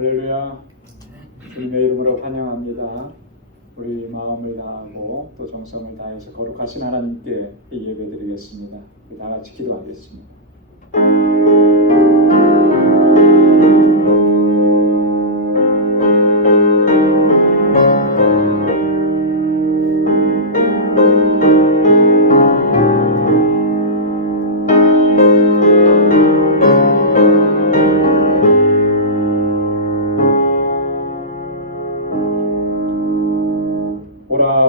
할렐루야. 주님의 이름으로 환영합니다. 우리 마음을 다하고 또 정성을 다해서 거룩하신 하나님께 예배드리겠습니다. 다 같이 기도하겠습니다.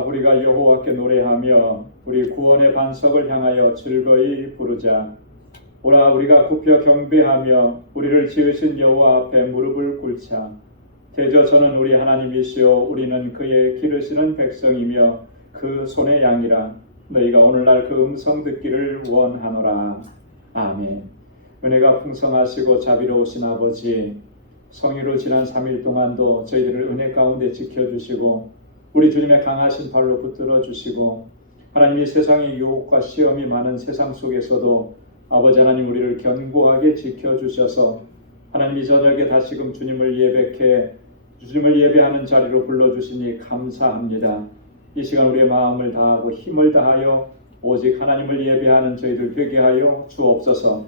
우리가 여호와께 노래하며 우리 구원의 반석을 향하여 즐거이 부르자. 오라 우리가 굽혀 경배하며 우리를 지으신 여호와 앞에 무릎을 꿇자. 대저 저는 우리 하나님이시요 우리는 그의 기르시는 백성이며 그 손의 양이라. 너희가 오늘날 그 음성 듣기를 원하노라. 아멘. 은혜가 풍성하시고 자비로우신 아버지, 성유로 지난 3일 동안도 저희들을 은혜 가운데 지켜주시고 우리 주님의 강하신 발로 붙들어 주시고 하나님이 세상의 유혹과 시험이 많은 세상 속에서도 아버지 하나님 우리를 견고하게 지켜주셔서 하나님이 저녁에 다시금 주님을 예배하는 자리로 불러주시니 감사합니다. 이 시간 우리의 마음을 다하고 힘을 다하여 오직 하나님을 예배하는 저희들 되게 하여 주옵소서.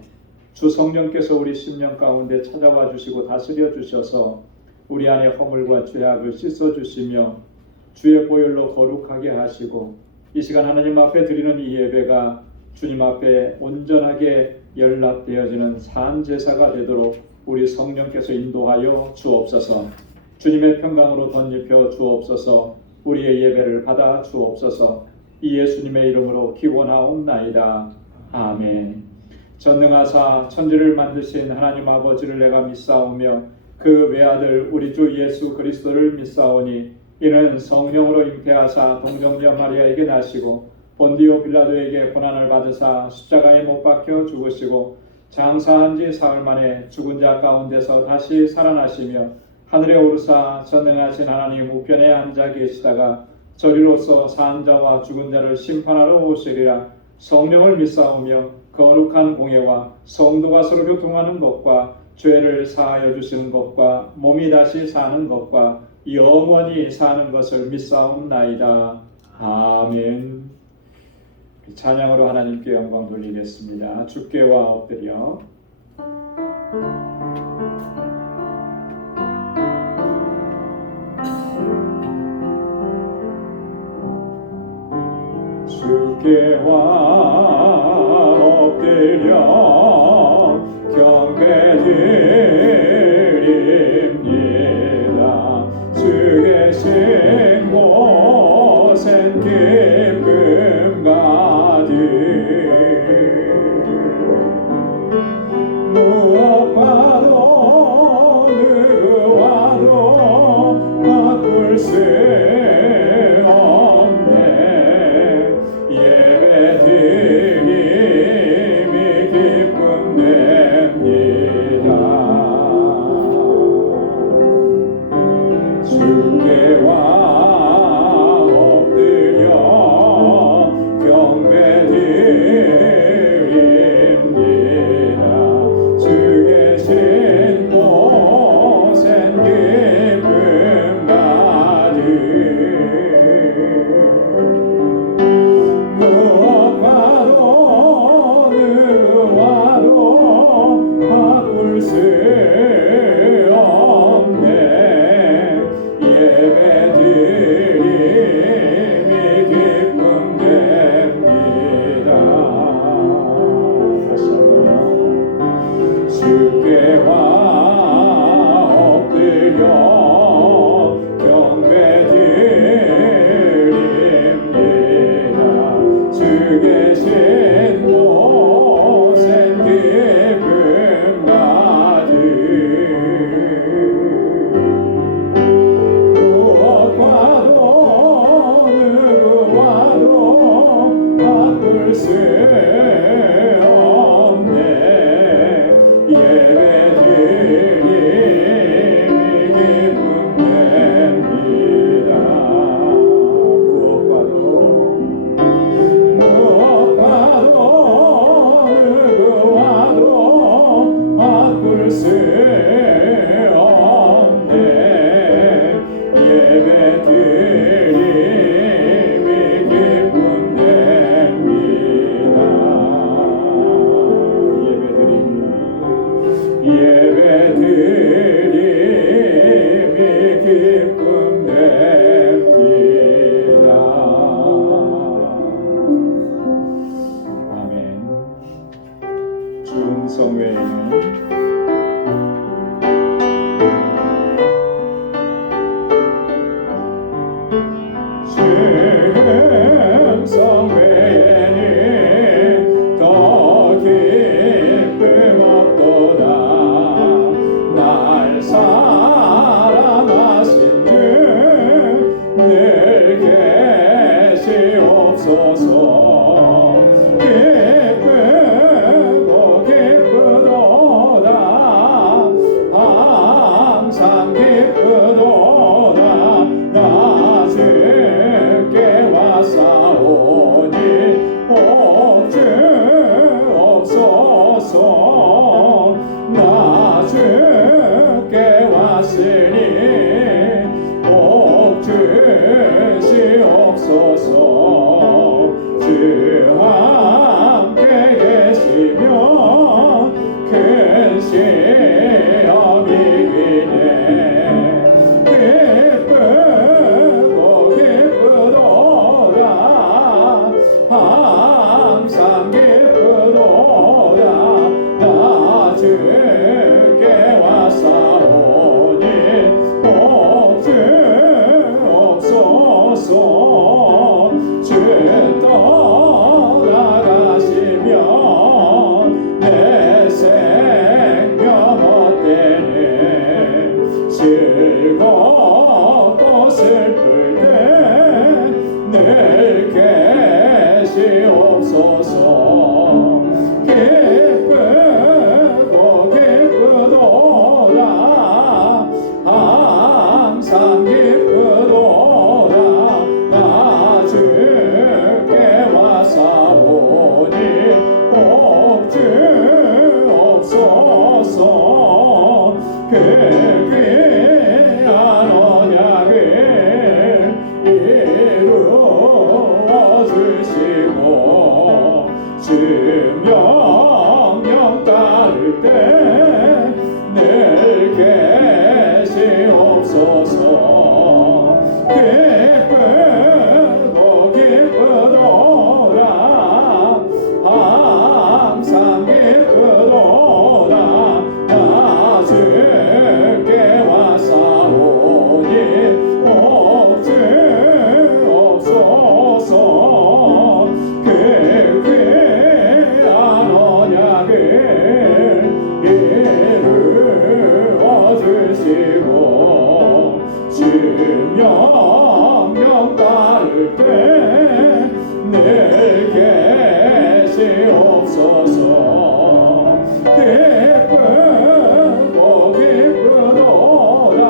주 성령께서 우리 심령 가운데 찾아와 주시고 다스려 주셔서 우리 안에 허물과 죄악을 씻어 주시며 주의 보혈로 거룩하게 하시고 이 시간 하나님 앞에 드리는 이 예배가 주님 앞에 온전하게 연락되어지는 산 제사가 되도록 우리 성령께서 인도하여 주옵소서. 주님의 평강으로 덧입혀 주옵소서. 우리의 예배를 받아 주옵소서. 이 예수님의 이름으로 기원하옵나이다. 아멘. 전능하사 천지를 만드신 하나님 아버지를 내가 믿사오며 그 외아들 우리 주 예수 그리스도를 믿사오니 이는 성령으로 잉태하사 동정녀 마리아에게 나시고 본디오 빌라도에게 고난을 받으사 십자가에 못 박혀 죽으시고 장사한 지 사흘 만에 죽은 자 가운데서 다시 살아나시며 하늘에 오르사 전능하신 하나님 우편에 앉아 계시다가 저리로서 산 자와 죽은 자를 심판하러 오시리라. 성령을 믿사오며 거룩한 공예와 성도가 서로 교통하는 것과 죄를 사하여 주시는 것과 몸이 다시 사는 것과 영원히 사는 것을 믿사옵나이다. 아멘. 찬양으로 하나님께 영광 돌리겠습니다. 주께와 엎드려 주께와 엎드려 경배드립니다. 주 계신 곳엔 기쁨 가득 무엇과도 누구와도 바꿀 수 없네. 예배드림이 기쁨 내 영성 외에는 더 기쁨 없도다. 날 사랑하신 주 늘 계시옵소서. 기쁘고 기쁘도다. 항상 기쁘도다. 나 주께 왔사오니 옥주 없소서. 나 주께 왔으니 옥주시옵소서. 주와 함께 계시면 큰 시험이기네. 기쁘고 기쁘도다. 항상 기쁘도다. 나 주께 왔사오니 옥주 없소서. 주 떠나가시면 내 생명 헛되네. 즐겁고 슬플 때 늘 계시옵소서. 기쁘고 기쁘도다. 항상 기쁘도다. 나 주께 왔사오니 옥주 없소서. 그 귀한 언약을 이루어 주시고 주 명령 따를 때 늘 계시옵소서. 기쁘고 기쁘도다. 항상 기쁘도다. 나 주께 왔사오니 옥주 없소서. 그 귀한 언약을 이루어 주시고 주 명령 따를 때 늘 계시옵소서. 기쁘고 기쁘도다.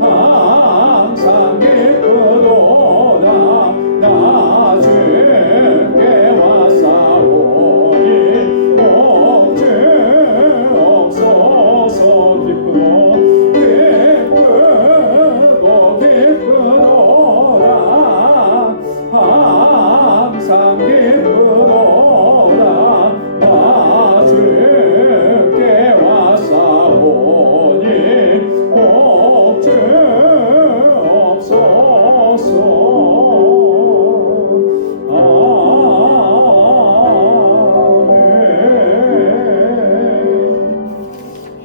항상 기쁘도다. 나 주께 왔사오니 옥주 없소서. 기쁘고 기쁘도다. 항상 기쁘도다. 나 주께 왔사오니 옥주 없소서.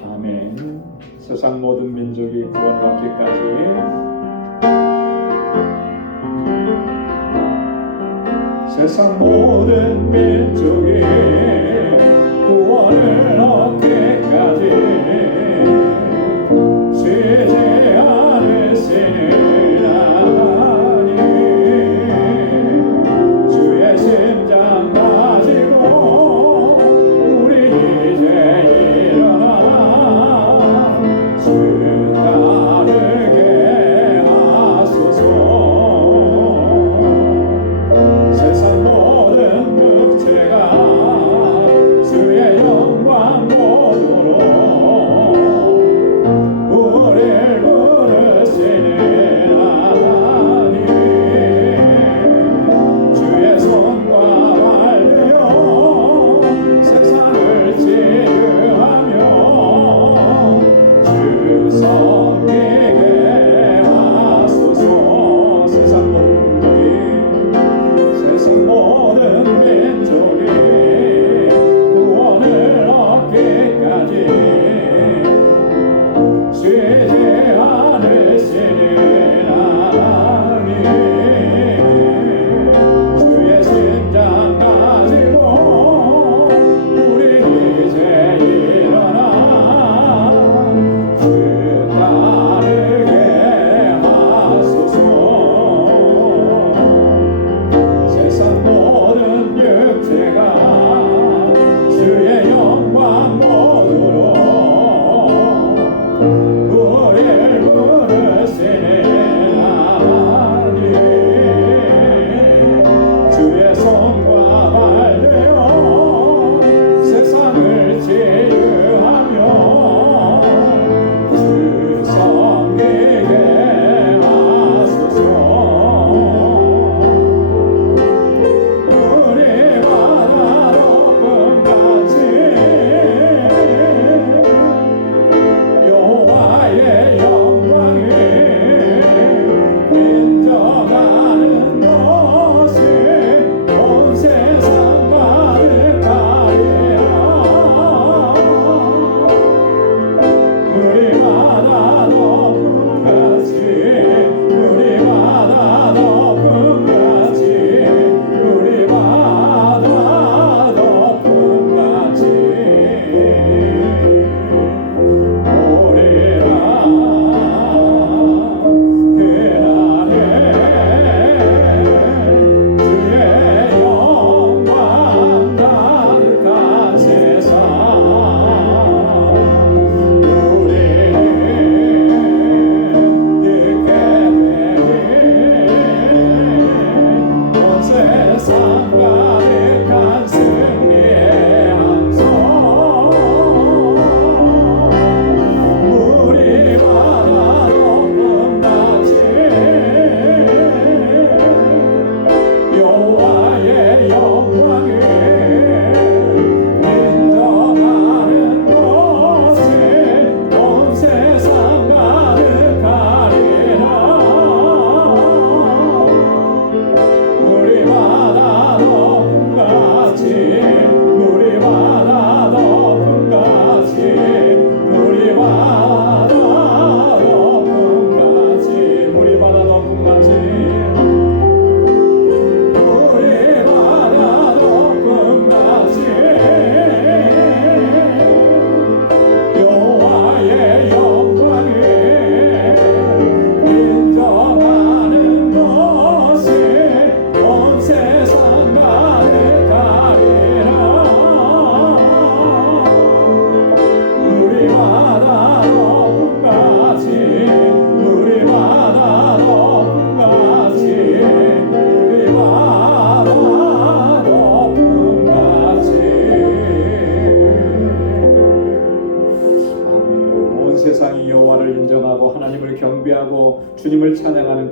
아멘. 세상 모든 민족이 구원을 얻기까지 세상 모든 민족이 구원을 얻기까지 쉬지 않으시는 하나님, 주의 심장 가지고 우리 이제 일어나 주 따르게 하소서. 세상 모든 묵체가 주의 영광 보도록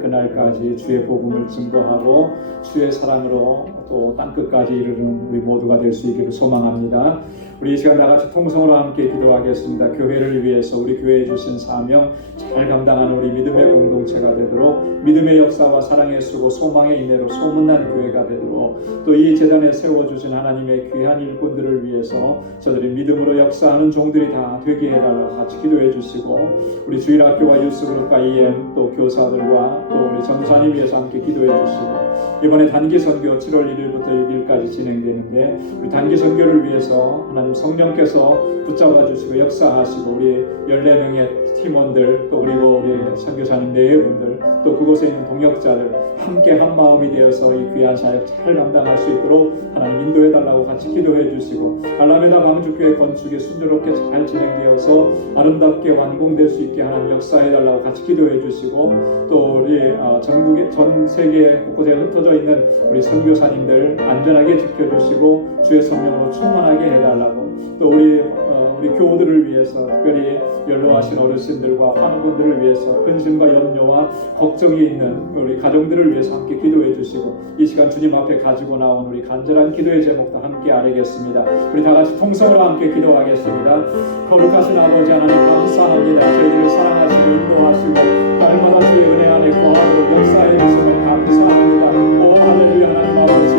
그날까지 주의 복음을 증거하고 주의 사랑으로 또 땅끝까지 이르는 우리 모두가 될 수 있기를 소망합니다. 우리 이 시간 다같이 통성으로 함께 기도하겠습니다. 교회를 위해서 우리 교회에 주신 사명 잘 감당하는 우리 믿음의 공동체가 되도록, 믿음의 역사와 사랑의 수고 소망의 인내로 소문난 교회가 되도록, 또 이 재단에 세워주신 하나님의 귀한 일꾼들을 위해서 저들이 믿음으로 역사하는 종들이 다 되게 해달라고 같이 기도해 주시고, 우리 주일학교와 유스그룹과 EM 또 교사들과 또 우리 전도사님 위해서 함께 기도해 주시고, 이번에 단기 선교 7월 1일부터 6일까지 진행되는데 우리 단기 선교를 위해서 하나님 성령께서 붙잡아 주시고 역사하시고, 우리 14명의 팀원들 또 그리고 우리 선교사님 내외분들 또 그곳에 있는 동역자를 함께 한 마음이 되어서 이 귀한 사역 잘 감당할 수 있도록 하나님 인도해 달라고 같이 기도해 주시고, 알라메다 방주교회 건축이 순조롭게 잘 진행되어서 아름답게 완공될 수 있게 하나님 역사해 달라고 같이 기도해 주시고, 또 우리 전국에 전 세계 곳곳에 흩어져 있는 우리 선교사님들 안전하게 지켜주시고 주의 성령으로 충만하게 해달라고, 또 우리 교우들을 위해서 특별히 연로하신 어르신들과 환우분들을 위해서 근심과 염려와 걱정이 있는 우리 가정들을 위해서 함께 기도해 주시고, 이 시간 주님 앞에 가지고 나온 우리 간절한 기도의 제목도 함께 아뢰겠습니다. 우리 다 같이 통성으로 함께 기도하겠습니다. 거룩하신 아버지 하나님 감사합니다. 저희들을 사랑하시고 인도하시고 날마다 주의 은혜 안에 거하도록 역사해 주심을 감사합니다. 오 할렐루야. 하나님 아버지,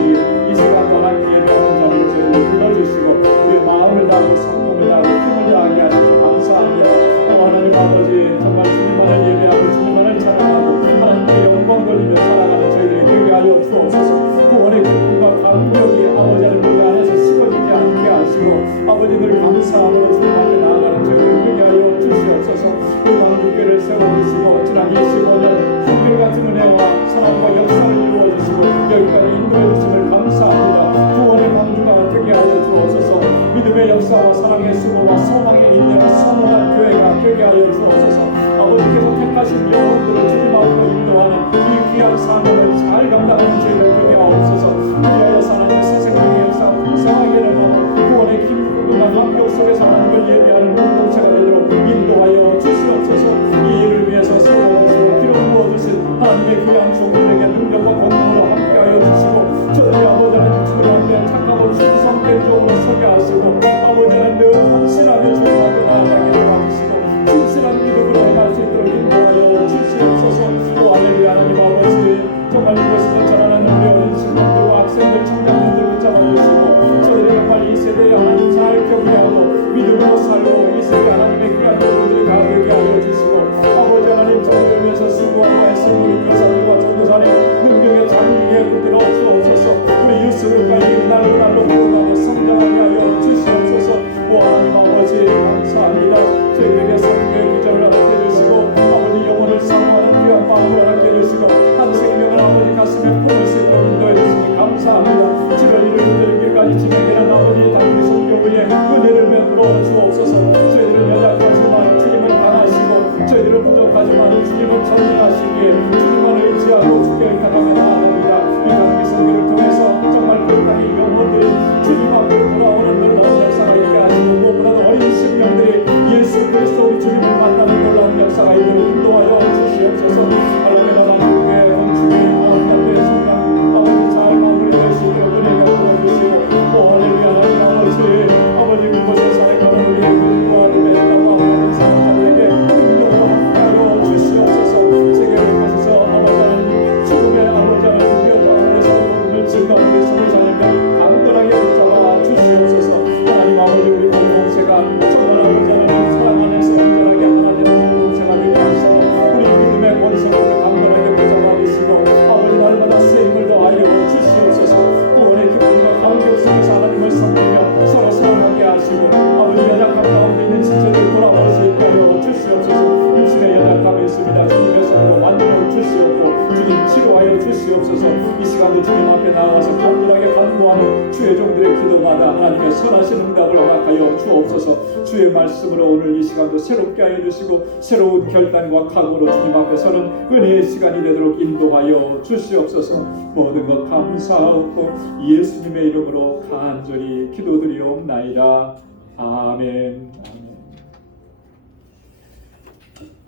이 시간도 하나님 예배하는 자리로 저희를 불러주시고 주의 마음을 다하고 성품을 다하고 힘을 다하게 하셔서 감사합니다. 오 하나님 아버지, 정말 주님만을 예배하고 주님만을 찬양하고 하나님께 영광 돌리며 살아가는 저희들이 되게 하여 주옵소서. 구원의 기쁨과 감격이 아버지 하나님 우리 안에서 식어지지 않게 하시고, 아버지들 감사함으로 주님 앞에 나아가는 저희들 되게 하여 주시옵소서. 우리 광주교회를 세워주시고 지난 25년 한결같은 은혜와 사랑과 역사를 이루어주시고 여기까지 인도해 주심을 감사합니다. 구원의 광주가 되게 하여 주옵소서. 믿음의 역사와 사랑의 수고와 소망의 인내로 선언한 교회가 되게 하여 주옵소서. 아버지께서 택하신 영혼들을 주님 앞으로 인도하는 이 귀한 사명을 잘 감당하는 저희가 되게 하옵소서. 우리하여 하나님의 새 생명의 역사 풍성하게 일어나고 구원의 기쁨과 감격 속에서 하나님을 예배하는 공동체가 되도록 인도하여 주시옵소서. 이 일을 위해서 세워주시고 기름 부어주신 하나님의 귀한 종들에게 능력과 권능으로 함께하여 주시고, 저들이 아버지 하나님 주님 앞에 착하고 충성된 종으로 서게 하시고, 아버지 하나님 늘 헌신하며 주님 앞에 나아가게 도와주시고 진실한 믿음으로 행할 수 있도록 인도하여 주시옵소서. 오 할렐루야. 하나님 아버지, 정말 이곳에서 자라나는 우리 어린 친구들과 학생들 청장년들 붙잡아 주시고, 저들이 정말 이 세대에 하나님 잘 경배하고 믿음으로 살고 이 세대 하나님의 귀한 여러분들이 다 되게 하여 주시고, 아버지 하나님 저들을 위해서 수고하고 애써 우리 교사들과 전도사님 능력의 장기에 붙들어 주옵소서. 우리 유스그룹과 이 날로 배워가고 성장하게 하여 주시옵소서. 오 하나님 아버지 감사합니다. 저희들에게 성경의 기절을 허락해 주시고 아버지 영혼을 사모하는 귀한 마음을 허락해 주시고 한 생명을 아버지 가슴에 품을 수 있도록 인도해 주시니 감사합니다. 7월 1일부터 6일까지 진행되는 아버지 단기 선교회의 은혜를 베풀어 주옵소서. 저희들은 연약하지만 주님을 강하시고 저희들은 부족하지만 주님을 전진하시기에 주님만 의지하고 주께 의탁하며 나아갑니다. 이 단기 선교를 통해서 정말 그 땅의 영혼들이 주님 앞으로 돌아오는 놀라운 역사가 있게 하시고, 무엇보다도 어린 심령들이 예수 그리스도 우리 주님을 만나는 놀라운 역사가 있도록 인도하여 주시옵소서. 알라메다 방주교회 건축의 아름답게 성장 아버지 잘 마무리될 수 있도록 은혜가 부어주시고, 오 할렐루야. 하나님 아버지 그곳에 살아가는 우리 교회와 교회라고 하는 사람들에게 능력으로 함께하여 주시옵소서. 세계를 가셔서 아버지 하나님 죽음의 아버지 하나님 위협 가운데서 복음을 증거하는 우리 성회자님들 강건하게 붙잡아 주시옵소서. 하나님 아버지, 우리 공동체가 정말 아버지 하나님 사랑 안에서 온전하게 하나 되는 공동체가 되게 하시고 우리 믿음의 권성을 강건하게 붙잡아 주시고 아버지 날마다 쓰임을 더하여 주시옵소서. 구원의 기쁨과 감격 속에서 하나님을 섬기며 서로 사랑하게 하시고 아버지 연약함 가운데 있는 지체를 돌아볼 수 있게 하여 주시옵소서. 육신의 연약함이 있습니다. 주님의 손으로 만들어 주시옵고 주님 치료하여 주시옵소서. 이 시간도 주님 앞에 나아가서 간절하게 간구하는 주의 종들의 기도마다 하나님의 선하신 응답을 허락하여 주옵소서. 주의 말씀으로 오늘 이 시간도 새롭게 하여 주시고 새로운 결단과 각오로 주님 앞에 서는 은혜의 시간이 되도록 인도하여 주시옵소서. 모든 것 감사하고 예수님의 이름으로 간절히 기도드리옵나이다. 아멘.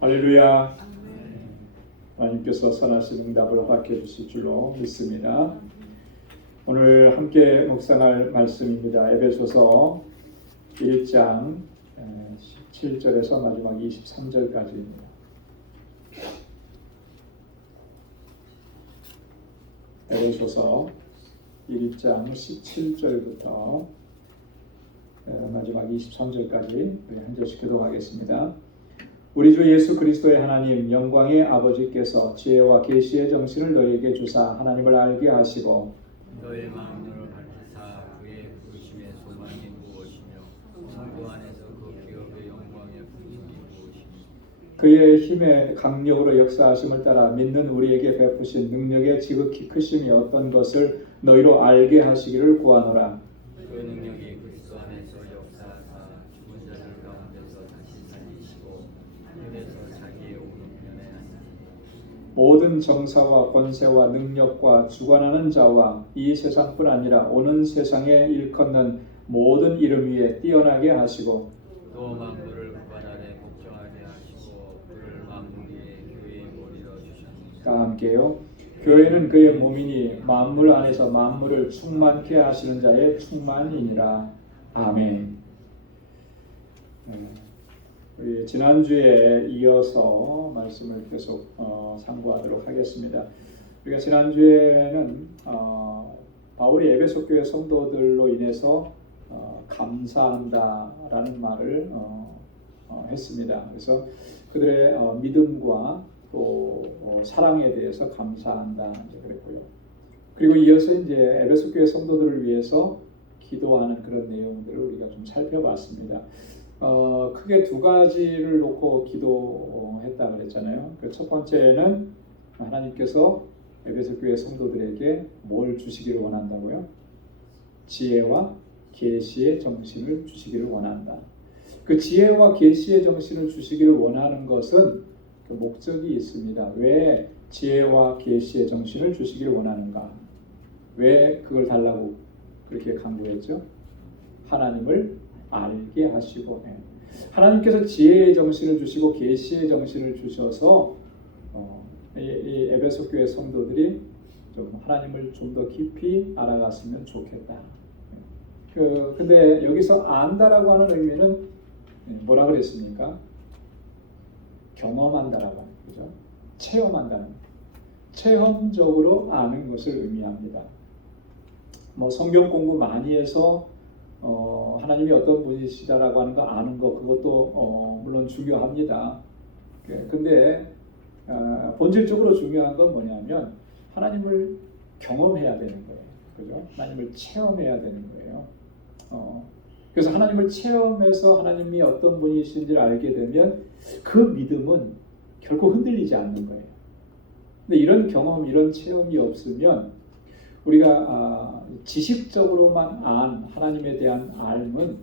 할렐루야. 하나님께서 선하신 응답을 허락해 주실 줄로 믿습니다. 오늘 함께 묵상할 말씀입니다. 에베소서 1장 17절에서 마지막 23절까지입니다. 에베소서 1장 17절부터 마지막 23절까지 한 절씩 교독하겠습니다. 우리 주 예수 그리스도의 하나님 영광의 아버지께서 지혜와 계시의 정신을 너희에게 주사 하나님을 알게 하시고 너의 마음으로 밝히사 그의 부르심의 소망이 무엇이며 성도 안에서 그 기업의 영광의 분심이 무엇이며 그의 힘의 강력으로 역사하심을 따라 믿는 우리에게 베푸신 능력의 지극히 크심이 어떤 것을 너희로 알게 하시기를 구하노라. 그 능력이 그리스도 안에서 역사하사 죽은 자들 가운데서 다시 살리시고 하늘에서 자기의 오른편에 앉히시고 모든 정사와 권세와 능력과 주관하는 자와 이 세상뿐 아니라 오는 세상에 일컫는 모든 이름 위에 뛰어나게 하시고 또 만물을 발 아래 복종하게 하시고 그를 만물 위에 교회의 머리로 주셨느니라. 다 함께요. 교회는 그의 몸이니 만물 안에서 만물을 충만케 하시는 자의 충만이니라. 아멘. 우리 지난주에 이어서 말씀을 계속 상고하도록 하겠습니다. 우리가 지난주에는 바울이 에베소 교회 성도들로 인해서 감사한다라는 말을 했습니다. 그래서 그들의 믿음과 또 사랑에 대해서 감사한다 그랬고요. 그리고 이어서 이제 에베소 교회 성도들을 위해서 기도하는 그런 내용들을 우리가 좀 살펴봤습니다. 크게 두 가지를 놓고 기도했다 그랬잖아요. 그 첫 번째는 하나님께서 에베소 교회 성도들에게 뭘 주시기를 원한다고요? 지혜와 계시의 정신을 주시기를 원한다. 그 지혜와 계시의 정신을 주시기를 원하는 것은 그 목적이 있습니다. 왜 지혜와 계시의 정신을 주시기를 원하는가? 왜 그걸 달라고 그렇게 강구했죠? 하나님을 알게 하시고 하나님께서 지혜의 정신을 주시고 계시의 정신을 주셔서 이 에베소 교회 성도들이 좀 하나님을 좀 더 깊이 알아갔으면 좋겠다. 근데 여기서 안다라고 하는 의미는 뭐라 그랬습니까? 경험한다라고 하는 거죠. 체험한다는 거. 체험적으로 아는 것을 의미합니다. 뭐 성경 공부 많이 해서 하나님이 어떤 분이시다라고 하는 거 아는 거 그것도 물론 중요합니다. 근데 본질적으로 중요한 건 뭐냐면 하나님을 경험해야 되는 거예요. 그죠? 하나님을 체험해야 되는 거예요. 그래서 하나님을 체험해서 하나님이 어떤 분이신지를 알게 되면 그 믿음은 결코 흔들리지 않는 거예요. 근데 이런 경험, 이런 체험이 없으면 우리가 지식적으로만 안 하나님에 대한 알은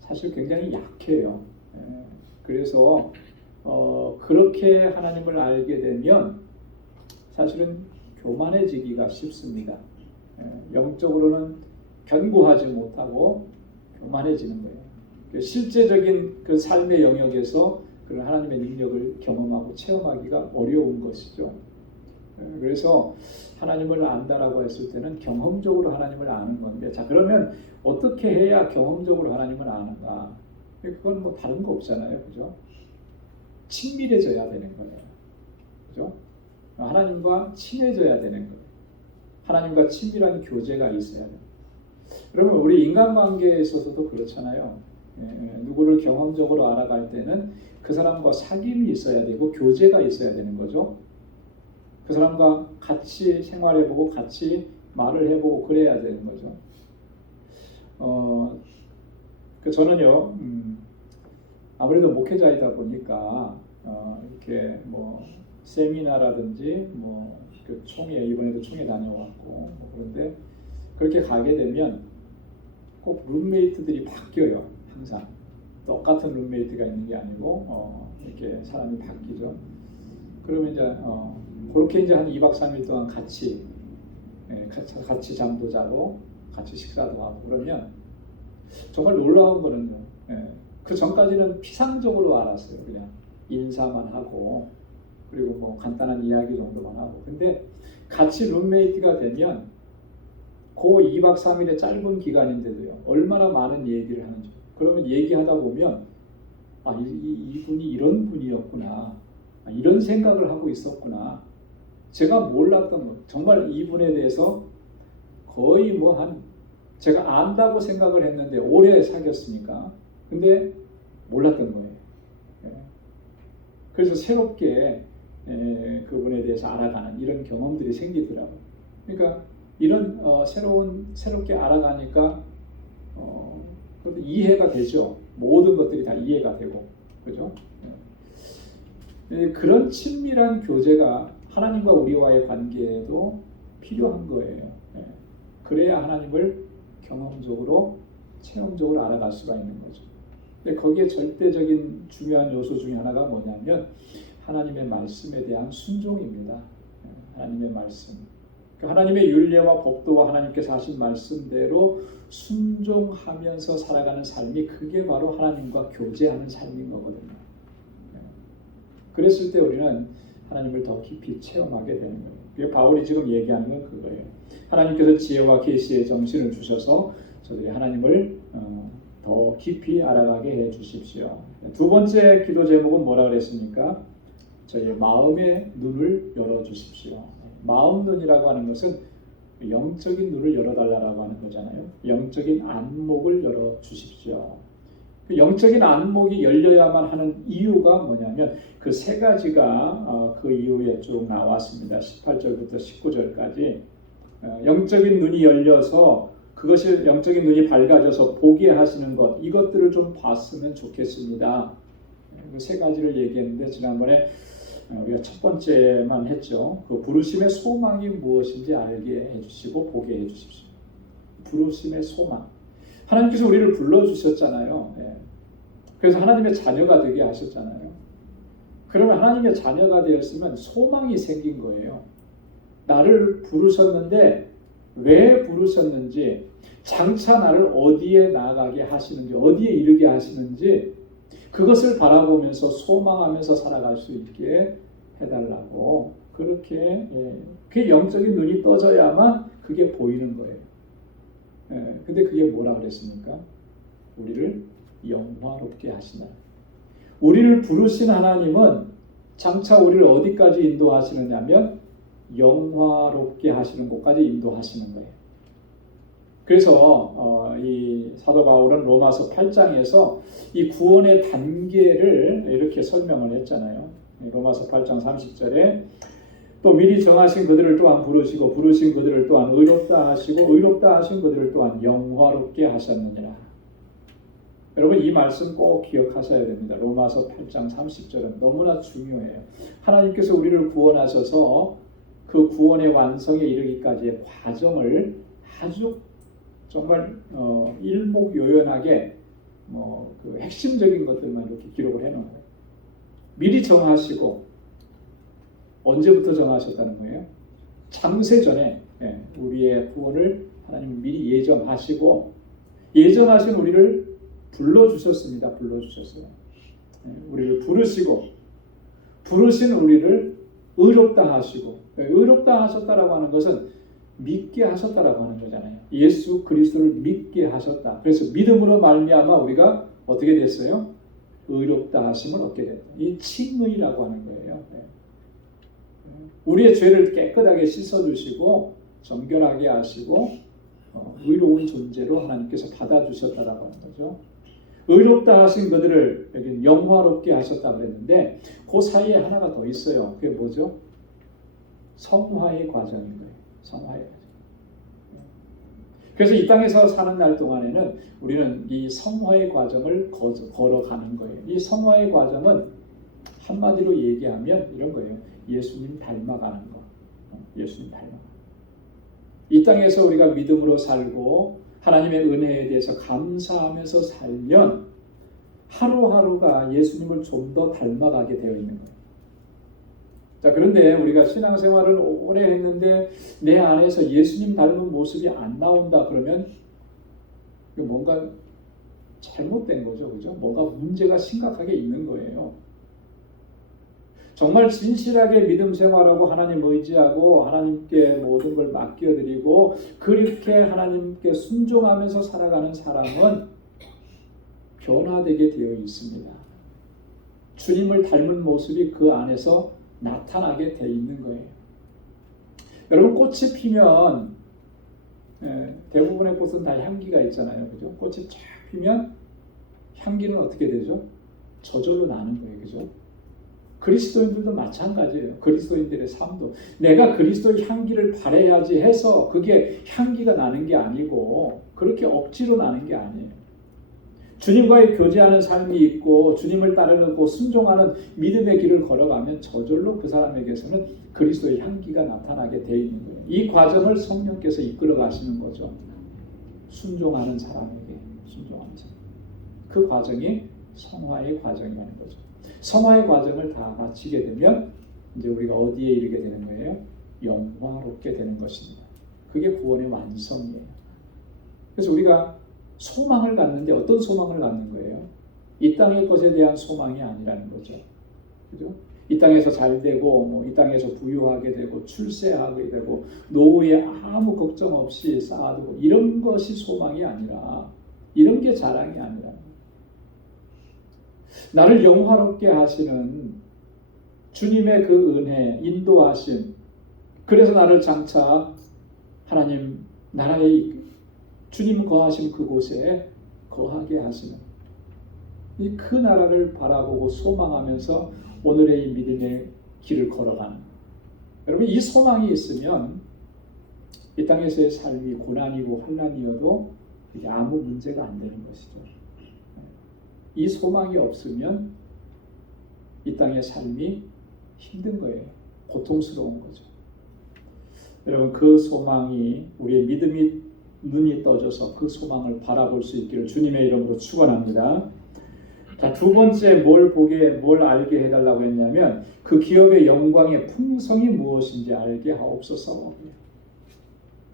사실 굉장히 약해요. 그래서 그렇게 하나님을 알게 되면 사실은 교만해지기가 쉽습니다. 영적으로는 견고하지 못하고 교만해지는 거예요. 실제적인 그 삶의 영역에서 그런 하나님의 능력을 경험하고 체험하기가 어려운 것이죠. 그래서 하나님을 안다라고 했을 때는 경험적으로 하나님을 아는 건데, 자 그러면 어떻게 해야 경험적으로 하나님을 아는가? 그건 뭐 다른 거 없잖아요, 그죠? 친밀해져야 되는 거예요, 그죠? 하나님과 친해져야 되는 거예요. 하나님과 친밀한 교제가 있어야 돼요. 그러면 우리 인간관계에 있어서도 그렇잖아요. 누구를 경험적으로 알아갈 때는 그 사람과 사귐이 있어야 되고 교제가 있어야 되는 거죠. 그 사람과 같이 생활해보고 같이 말을 해보고 그래야 되는 거죠. 저는요, 아무래도 목회자이다 보니까 이렇게 뭐 세미나라든지 그 총회, 이번에도 총회 다녀왔고 그런데 그렇게 가게 되면 꼭 룸메이트들이 바뀌어요. 항상 똑같은 룸메이트가 있는 게 아니고 이렇게 사람이 바뀌죠. 그러면 이제 그렇게 이제 한 2박 3일 동안 같이 잠도 자고 같이 식사도 하고 그러면 정말 놀라운 거는요. 그 전까지는 피상적으로 알았어요. 그냥 인사만 하고 그리고 뭐 간단한 이야기 정도만 하고. 근데 같이 룸메이트가 되면 그 2박 3일의 짧은 기간인데도요, 얼마나 많은 얘기를 하는지. 그러면 얘기하다 보면 이분이 이런 분이었구나, 이런 생각을 하고 있었구나, 제가 몰랐던 것, 정말 이분에 대해서 거의 제가 안다고 생각을 했는데 오래 사귀었으니까, 근데 몰랐던 거예요. 그래서 새롭게 그분에 대해서 알아가는 이런 경험들이 생기더라고요. 그러니까 이런 새롭게 알아가니까 그것도 이해가 되죠. 모든 것들이 다 이해가 되고, 그죠? 그런 친밀한 교제가 하나님과 우리와의 관계에도 필요한 거예요. 그래야 하나님을 경험적으로, 체험적으로 알아갈 수가 있는 거죠. 근데 거기에 절대적인 중요한 요소 중에 하나가 뭐냐면 하나님의 말씀에 대한 순종입니다. 하나님의 말씀. 하나님의 율례와 법도와 하나님께서 하신 말씀대로 순종하면서 살아가는 삶이, 그게 바로 하나님과 교제하는 삶인 거거든요. 그랬을 때 우리는 하나님을 더 깊이 체험하게 되는 거예요. 그게 바울이 지금 얘기하는 건 그거예요. 하나님께서 지혜와 계시의 정신을 주셔서 저들이 하나님을 더 깊이 알아가게 해 주십시오. 두 번째 기도 제목은 뭐라 그랬습니까? 저희의 마음의 눈을 열어 주십시오. 마음 눈이라고 하는 것은 영적인 눈을 열어달라고 하는 거잖아요. 영적인 안목을 열어 주십시오. 그 영적인 안목이 열려야만 하는 이유가 뭐냐면 그 세 가지가 그 이후에 쭉 나왔습니다. 18절부터 19절까지 영적인 눈이 열려서, 그것이 영적인 눈이 밝아져서 보게 하시는 것, 이것들을 좀 봤으면 좋겠습니다. 그 세 가지를 얘기했는데 지난번에 우리가 첫 번째만 했죠. 그 부르심의 소망이 무엇인지 알게 해주시고 보게 해주십시오. 부르심의 소망. 하나님께서 우리를 불러주셨잖아요. 그래서 하나님의 자녀가 되게 하셨잖아요. 그러면 하나님의 자녀가 되었으면 소망이 생긴 거예요. 나를 부르셨는데 왜 부르셨는지, 장차 나를 어디에 나가게 하시는지, 어디에 이르게 하시는지, 그것을 바라보면서 소망하면서 살아갈 수 있게 해달라고, 그렇게 그 영적인 눈이 떠져야만 그게 보이는 거예요. 근데 그게 뭐라 그랬습니까? 우리를 영화롭게 하시나. 우리를 부르신 하나님은 장차 우리를 어디까지 인도하시느냐면 영화롭게 하시는 곳까지 인도하시는 거예요. 그래서 이 사도 바울은 로마서 8장에서 이 구원의 단계를 이렇게 설명을 했잖아요. 로마서 8장 30절에 또 미리 정하신 그들을 또한 부르시고 부르신 그들을 또한 의롭다 하시고 의롭다 하신 그들을 또한 영화롭게 하셨느니라. 여러분 이 말씀 꼭 기억하셔야 됩니다. 로마서 8장 30절은 너무나 중요해요. 하나님께서 우리를 구원하셔서 그 구원의 완성에 이르기까지의 과정을 아주 정말 일목요연하게 그 핵심적인 것들만 이렇게 기록을 해놓은 거예요. 미리 정하시고, 언제부터 정하셨다는 거예요? 창세 전에 우리의 구원을 하나님 미리 예정하시고, 예정하신 우리를 불러주셨습니다. 불러주셨어요. 우리를 부르시고, 부르신 우리를 의롭다 하시고, 의롭다 하셨다라고 하는 것은 믿게 하셨다라고 하는 거잖아요. 예수 그리스도를 믿게 하셨다. 그래서 믿음으로 말미암아 우리가 어떻게 됐어요? 의롭다 하심을 얻게 됐다. 이 칭의라고 하는 거예요. 우리의 죄를 깨끗하게 씻어주시고 정결하게 하시고 의로운 존재로 하나님께서 받아주셨다라고 하는 거죠. 의롭다 하신 그들을 여기 영화롭게 하셨다고 그랬는데 그 사이에 하나가 더 있어요. 그게 뭐죠? 성화의 과정인 거예요. 성화의 과정. 그래서 이 땅에서 사는 날 동안에는 우리는 이 성화의 과정을 걸어가는 거예요. 이 성화의 과정은 한마디로 얘기하면 이런 거예요. 예수님 닮아가는 거. 예수님 닮아가는 거. 이 땅에서 우리가 믿음으로 살고 하나님의 은혜에 대해서 감사하면서 살면 하루하루가 예수님을 좀 더 닮아가게 되어 있는 거예요. 자, 그런데 우리가 신앙생활을 오래 했는데 내 안에서 예수님 닮은 모습이 안 나온다 그러면 뭔가 잘못된 거죠. 그죠? 뭔가 문제가 심각하게 있는 거예요. 정말 진실하게 믿음 생활하고 하나님 의지하고 하나님께 모든 걸 맡겨드리고 그렇게 하나님께 순종하면서 살아가는 사람은 변화되게 되어 있습니다. 주님을 닮은 모습이 그 안에서 나타나게 되어 있는 거예요. 여러분, 꽃이 피면 대부분의 꽃은 다 향기가 있잖아요. 그죠? 꽃이 쫙 피면 향기는 어떻게 되죠? 저절로 나는 거예요. 그죠? 그리스도인들도 마찬가지예요. 그리스도인들의 삶도 내가 그리스도의 향기를 발해야지 해서 그게 향기가 나는 게 아니고 그렇게 억지로 나는 게 아니에요. 주님과의 교제하는 삶이 있고 주님을 따르고 순종하는 믿음의 길을 걸어가면 저절로 그 사람에게서는 그리스도의 향기가 나타나게 되어 있는 거예요. 이 과정을 성령께서 이끌어 가시는 거죠. 순종하는 사람에게 순종하는 사람. 그 과정이 성화의 과정이라는 거죠. 성화의 과정을 다 마치게 되면 이제 우리가 어디에 이르게 되는 거예요? 영화롭게 되는 것입니다. 그게 구원의 완성이에요. 그래서 우리가 소망을 갖는데 어떤 소망을 갖는 거예요? 이 땅의 것에 대한 소망이 아니라는 거죠. 그죠? 이 땅에서 잘 되고 이 땅에서 부유하게 되고 출세하게 되고 노후에 아무 걱정 없이 쌓아두고 이런 것이 소망이 아니라 이런 게 자랑이 아니라 나를 영화롭게 하시는 주님의 그 은혜, 인도하심, 그래서 나를 장차 하나님 나라의 주님 거하신 그곳에 거하게 하시는 그 나라를 바라보고 소망하면서 오늘의 이 믿음의 길을 걸어가는, 여러분, 이 소망이 있으면 이 땅에서의 삶이 고난이고 환난이어도 이게 아무 문제가 안 되는 것이죠. 이 소망이 없으면 이 땅의 삶이 힘든 거예요. 고통스러운 거죠. 여러분, 그 소망이 우리의 믿음이 눈이 떠져서 그 소망을 바라볼 수 있기를 주님의 이름으로 축원합니다. 자, 두 번째 뭘 알게 해달라고 했냐면 그 기업의 영광의 풍성이 무엇인지 알게 하옵소서.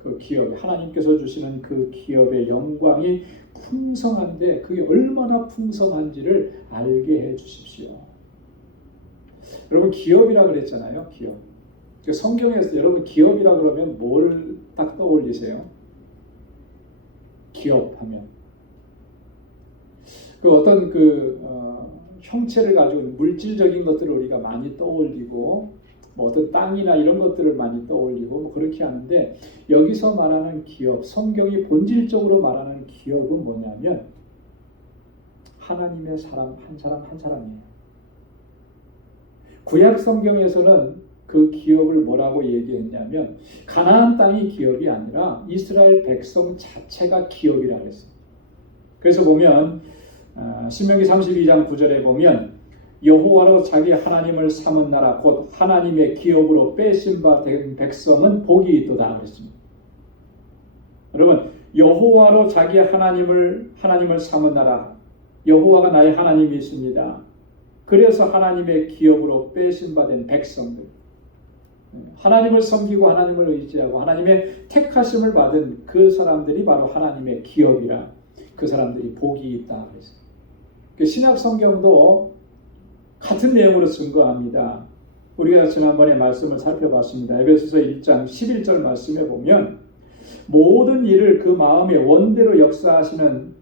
그 기업, 하나님께서 주시는 그 기업의 영광이 풍성한데 그게 얼마나 풍성한지를 알게 해 주십시오. 여러분, 기업이라 그랬잖아요. 기업. 성경에서 여러분 기업이라 그러면 뭘 딱 떠올리세요? 기업하면 그 어떤 형체를 가지고 물질적인 것들을 우리가 많이 떠올리고 어떤 땅이나 이런 것들을 많이 떠올리고 그렇게 하는데, 여기서 말하는 기업, 성경이 본질적으로 말하는 기업은 뭐냐면 하나님의 사람 한 사람 한 사람이에요. 구약 성경에서는 그 기업을 뭐라고 얘기했냐면 가나안 땅이 기업이 아니라 이스라엘 백성 자체가 기업이라 그랬어요. 그래서 보면 신명기 32장 9절에 보면 여호와로 자기 하나님을 삼은 나라 곧 하나님의 기업으로 빼신 바 된 백성은 복이 있도다 그랬습니다. 여러분, 여호와로 자기 하나님을 삼은 나라, 여호와가 나의 하나님이 있습니다. 그래서 하나님의 기업으로 빼신 바 된 백성들, 하나님을 섬기고 하나님을 의지하고 하나님의 택하심을 받은 그 사람들이 바로 하나님의 기업이라, 그 사람들이 복이 있다 그랬어요. 신약 성경도 같은 내용으로 증거합니다. 우리가 지난번에 말씀을 살펴봤습니다. 에베소서 1장 11절 말씀에 보면 모든 일을 그 마음의 원대로 역사하시는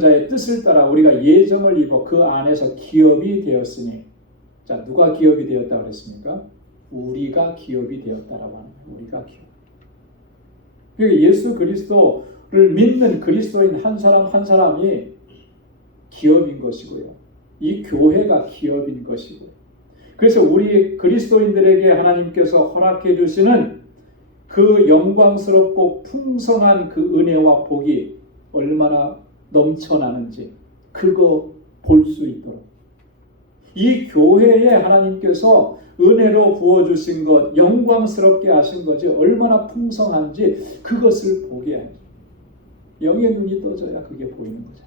자의 뜻을 따라 우리가 예정을 입어 그 안에서 기업이 되었으니, 자, 누가 기업이 되었다 그랬습니까? 우리가 기업이 되었다라고 합니다. 우리가 기업. 그러니까 예수 그리스도를 믿는 그리스도인 한 사람 한 사람이 기업인 것이고요. 이 교회가 기업인 것이고, 그래서 우리 그리스도인들에게 하나님께서 허락해 주시는 그 영광스럽고 풍성한 그 은혜와 복이 얼마나 넘쳐나는지 그거 볼 수 있도록 이 교회에 하나님께서 은혜로 부어주신 것, 영광스럽게 하신 것이 얼마나 풍성한지 그것을 보게 하죠. 영의 눈이 떠져야 그게 보이는 거죠.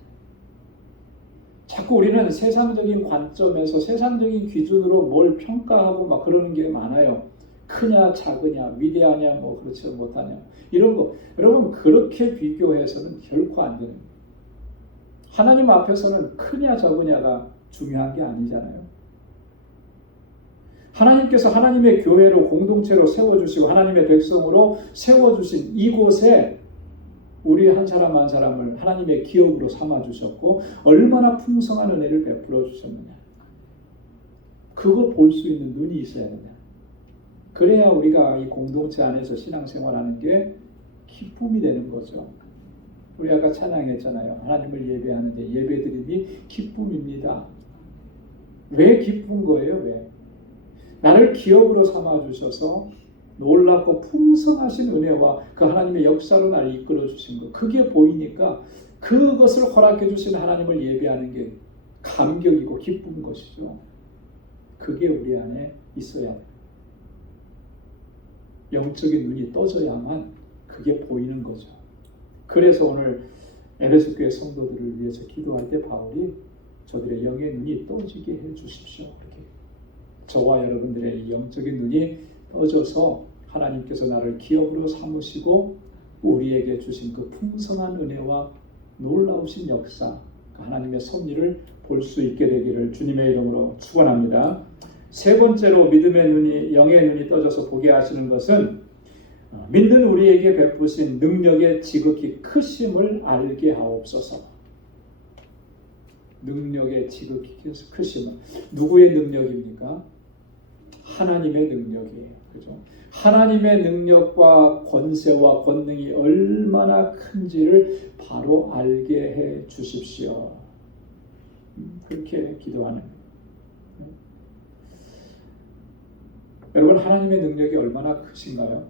자꾸 우리는 세상적인 관점에서 세상적인 기준으로 뭘 평가하고 막 그러는 게 많아요. 크냐 작으냐 위대하냐 뭐 그렇지 못하냐 이런 거. 여러분, 그렇게 비교해서는 결코 안 되는 거예요. 하나님 앞에서는 크냐 적으냐가 중요한 게 아니잖아요. 하나님께서 하나님의 교회로 공동체로 세워주시고 하나님의 백성으로 세워주신 이곳에 우리 한 사람 한 사람을 하나님의 기업으로 삼아주셨고 얼마나 풍성한 은혜를 베풀어 주셨느냐. 그걸 볼 수 있는 눈이 있어야 된다. 그래야 우리가 이 공동체 안에서 신앙생활하는 게 기쁨이 되는 거죠. 우리 아까 찬양했잖아요. 하나님을 예배하는데 예배드림이 기쁨입니다. 왜 기쁜 거예요? 왜? 나를 기업으로 삼아주셔서 놀랍고 풍성하신 은혜와 그 하나님의 역사로 나를 이끌어 주신 것, 그게 보이니까 그것을 허락해 주신 하나님을 예배하는 게 감격이고 기쁜 것이죠. 그게 우리 안에 있어야 돼요. 영적인 눈이 떠져야만 그게 보이는 거죠. 그래서 오늘 에베소 교회 성도들을 위해서 기도할 때 바울이 저들의 영의 눈이 떠지게 해 주십시오. 이렇게 저와 여러분들의 이 영적인 눈이 떠져서 하나님께서 나를 기업으로 삼으시고 우리에게 주신 그 풍성한 은혜와 놀라우신 역사, 그 하나님의 섭리를 볼 수 있게 되기를 주님의 이름으로 축원합니다. 세 번째로 믿음의 눈이, 영의 눈이 떠져서 보게 하시는 것은 믿는 우리에게 베푸신 능력의 지극히 크심을 알게 하옵소서. 능력의 지극히 크심은 누구의 능력입니까? 하나님의 능력이에요. 그죠? 하나님의 능력과 권세와 권능이 얼마나 큰지를 바로 알게 해 주십시오. 그렇게 기도하는 거예요. 여러분, 하나님의 능력이 얼마나 크신가요?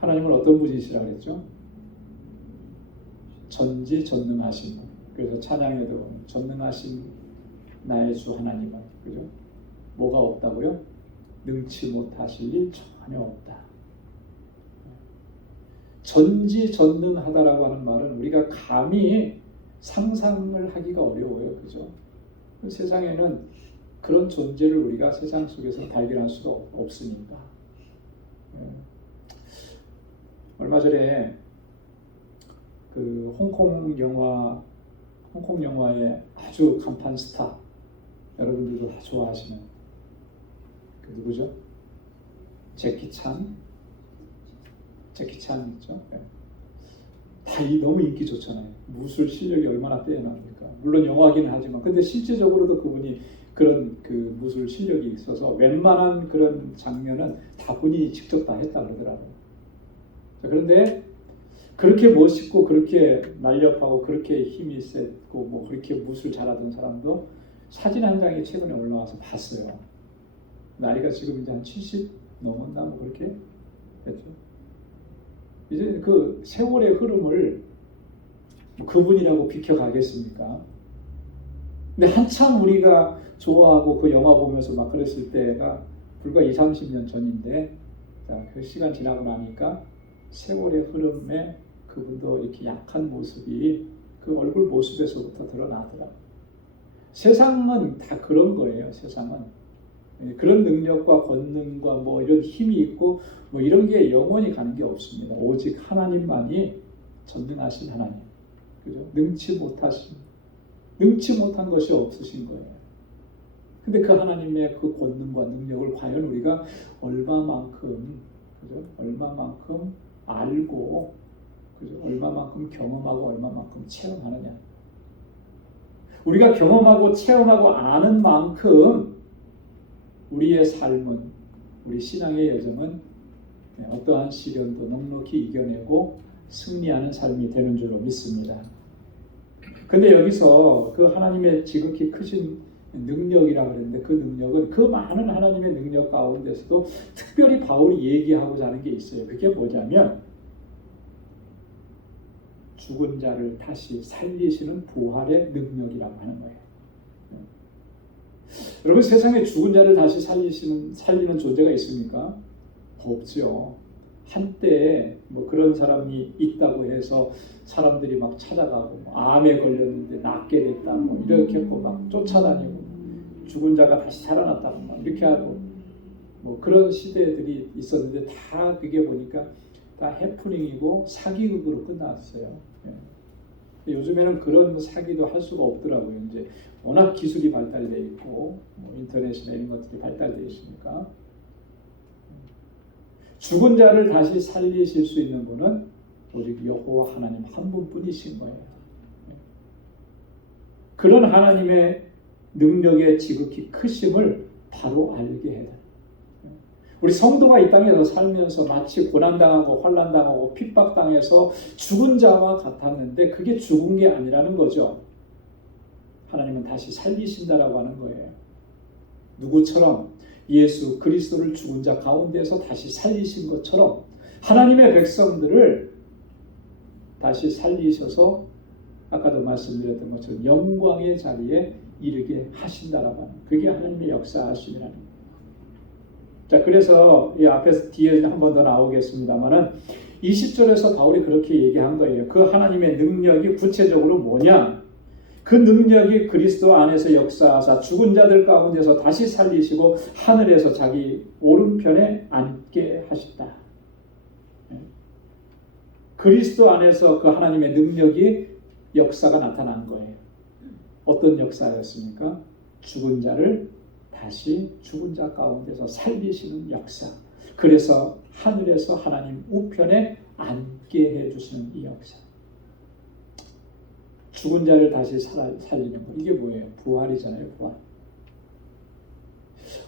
하나님은 어떤 분이시라고 했죠? 전지전능하신 분. 그래서 찬양에도 전능하신 나의 주 하나님은, 그죠? 뭐가 없다고요? 능치 못하실 일 전혀 없다. 전지전능하다라고 하는 말은 우리가 감히 상상을 하기가 어려워요. 그죠? 세상에는 그런 존재를 우리가 세상 속에서 발견할 수가 없으니까. 얼마 전에 그 홍콩 영화의 아주 간판 스타, 여러분들도 다 좋아하시는 그 누구죠? 제키 찬 있죠? 다 너무 인기 좋잖아요. 무술 실력이 얼마나 뛰어납니까? 물론 영화기는 하지만, 근데 실제적으로도 그분이 그런 그 무술 실력이 있어서 웬만한 그런 장면은 다 본인이 직접 다 했다 그러더라고요. 자, 그런데 그렇게 멋있고 그렇게 날렵하고 그렇게 힘이 세고 뭐 그렇게 무술 잘하던 사람도 사진 한 장이 최근에 올라와서 봤어요. 나이가 지금 이제 한 70 넘었나 뭐 그렇게 됐죠. 이제 그 세월의 흐름을 그분이라고 비켜가겠습니까? 근데 한참 우리가 좋아하고 그 영화 보면서 막 그랬을 때가 불과 20-30년 전인데, 자, 그 시간 지나고 나니까 세월의 흐름에 그분도 이렇게 약한 모습이 그 얼굴 모습에서부터 드러나더라고요. 세상은 다 그런 거예요. 세상은 그런 능력과 권능과 뭐 이런 힘이 있고 뭐 이런 게 영원히 가는 게 없습니다. 오직 하나님만이 전능하신 하나님, 그죠? 능치 못한 것이 없으신 거예요. 근데 그 하나님의 그 권능과 능력을 과연 우리가 얼마만큼, 그죠? 얼마만큼 알고, 그죠? 얼마만큼 경험하고 얼마만큼 체험하느냐. 우리가 경험하고 체험하고 아는 만큼 우리의 삶은, 우리 신앙의 여정은 어떠한 시련도 넉넉히 이겨내고 승리하는 삶이 되는 줄로 믿습니다. 근데 여기서 그 하나님의 지극히 크신 능력이라고 그랬는데, 그 능력은 그 많은 하나님의 능력 가운데서도 특별히 바울이 얘기하고자 하는 게 있어요. 그게 뭐냐면 죽은 자를 다시 살리시는 부활의 능력이라고 하는 거예요. 여러분, 세상에 죽은 자를 다시 살리는 존재가 있습니까? 없죠. 한때 뭐 그런 사람이 있다고 해서 사람들이 막 찾아가고, 암에 걸렸는데 낫게 됐다 뭐 이렇게 했고 막 쫓아다니고, 죽은 자가 다시 살아났다고 막 이렇게 하고 뭐 그런 시대들이 있었는데, 다 그게 보니까 다 해프닝이고 사기극으로 끝났어요. 요즘에는 그런 사기도 할 수가 없더라고요. 이제 워낙 기술이 발달돼 있고 인터넷이나 이런 것들이 발달돼 있으니까. 죽은 자를 다시 살리실 수 있는 분은 오직 여호와 하나님 한 분뿐이신 거예요. 그런 하나님의 능력의 지극히 크심을 바로 알게 해요. 우리 성도가 이 땅에서 살면서 마치 고난당하고 환난당하고 핍박당해서 죽은 자와 같았는데 그게 죽은 게 아니라는 거죠. 하나님은 다시 살리신다라고 하는 거예요. 누구처럼? 예수 그리스도를 죽은 자 가운데서 다시 살리신 것처럼 하나님의 백성들을 다시 살리셔서 아까도 말씀드렸던 것처럼 영광의 자리에 이르게 하신다라고 하는, 그게 하나님의 역사하심이라는 거예요. 자, 그래서 이 앞에서 뒤에 한 번 더 나오겠습니다만은 20절에서 바울이 그렇게 얘기한 거예요. 그 하나님의 능력이 구체적으로 뭐냐? 그 능력이 그리스도 안에서 역사하사 죽은 자들 가운데서 다시 살리시고 하늘에서 자기 오른편에 앉게 하셨다. 그리스도 안에서 그 하나님의 능력이 역사가 나타난 거예요. 어떤 역사였습니까? 죽은 자를 다시 죽은 자 가운데서 살리시는 역사. 그래서 하늘에서 하나님 우편에 앉게 해주시는 이 역사. 죽은 자를 다시 살리는 것. 이게 뭐예요? 부활이잖아요. 부활.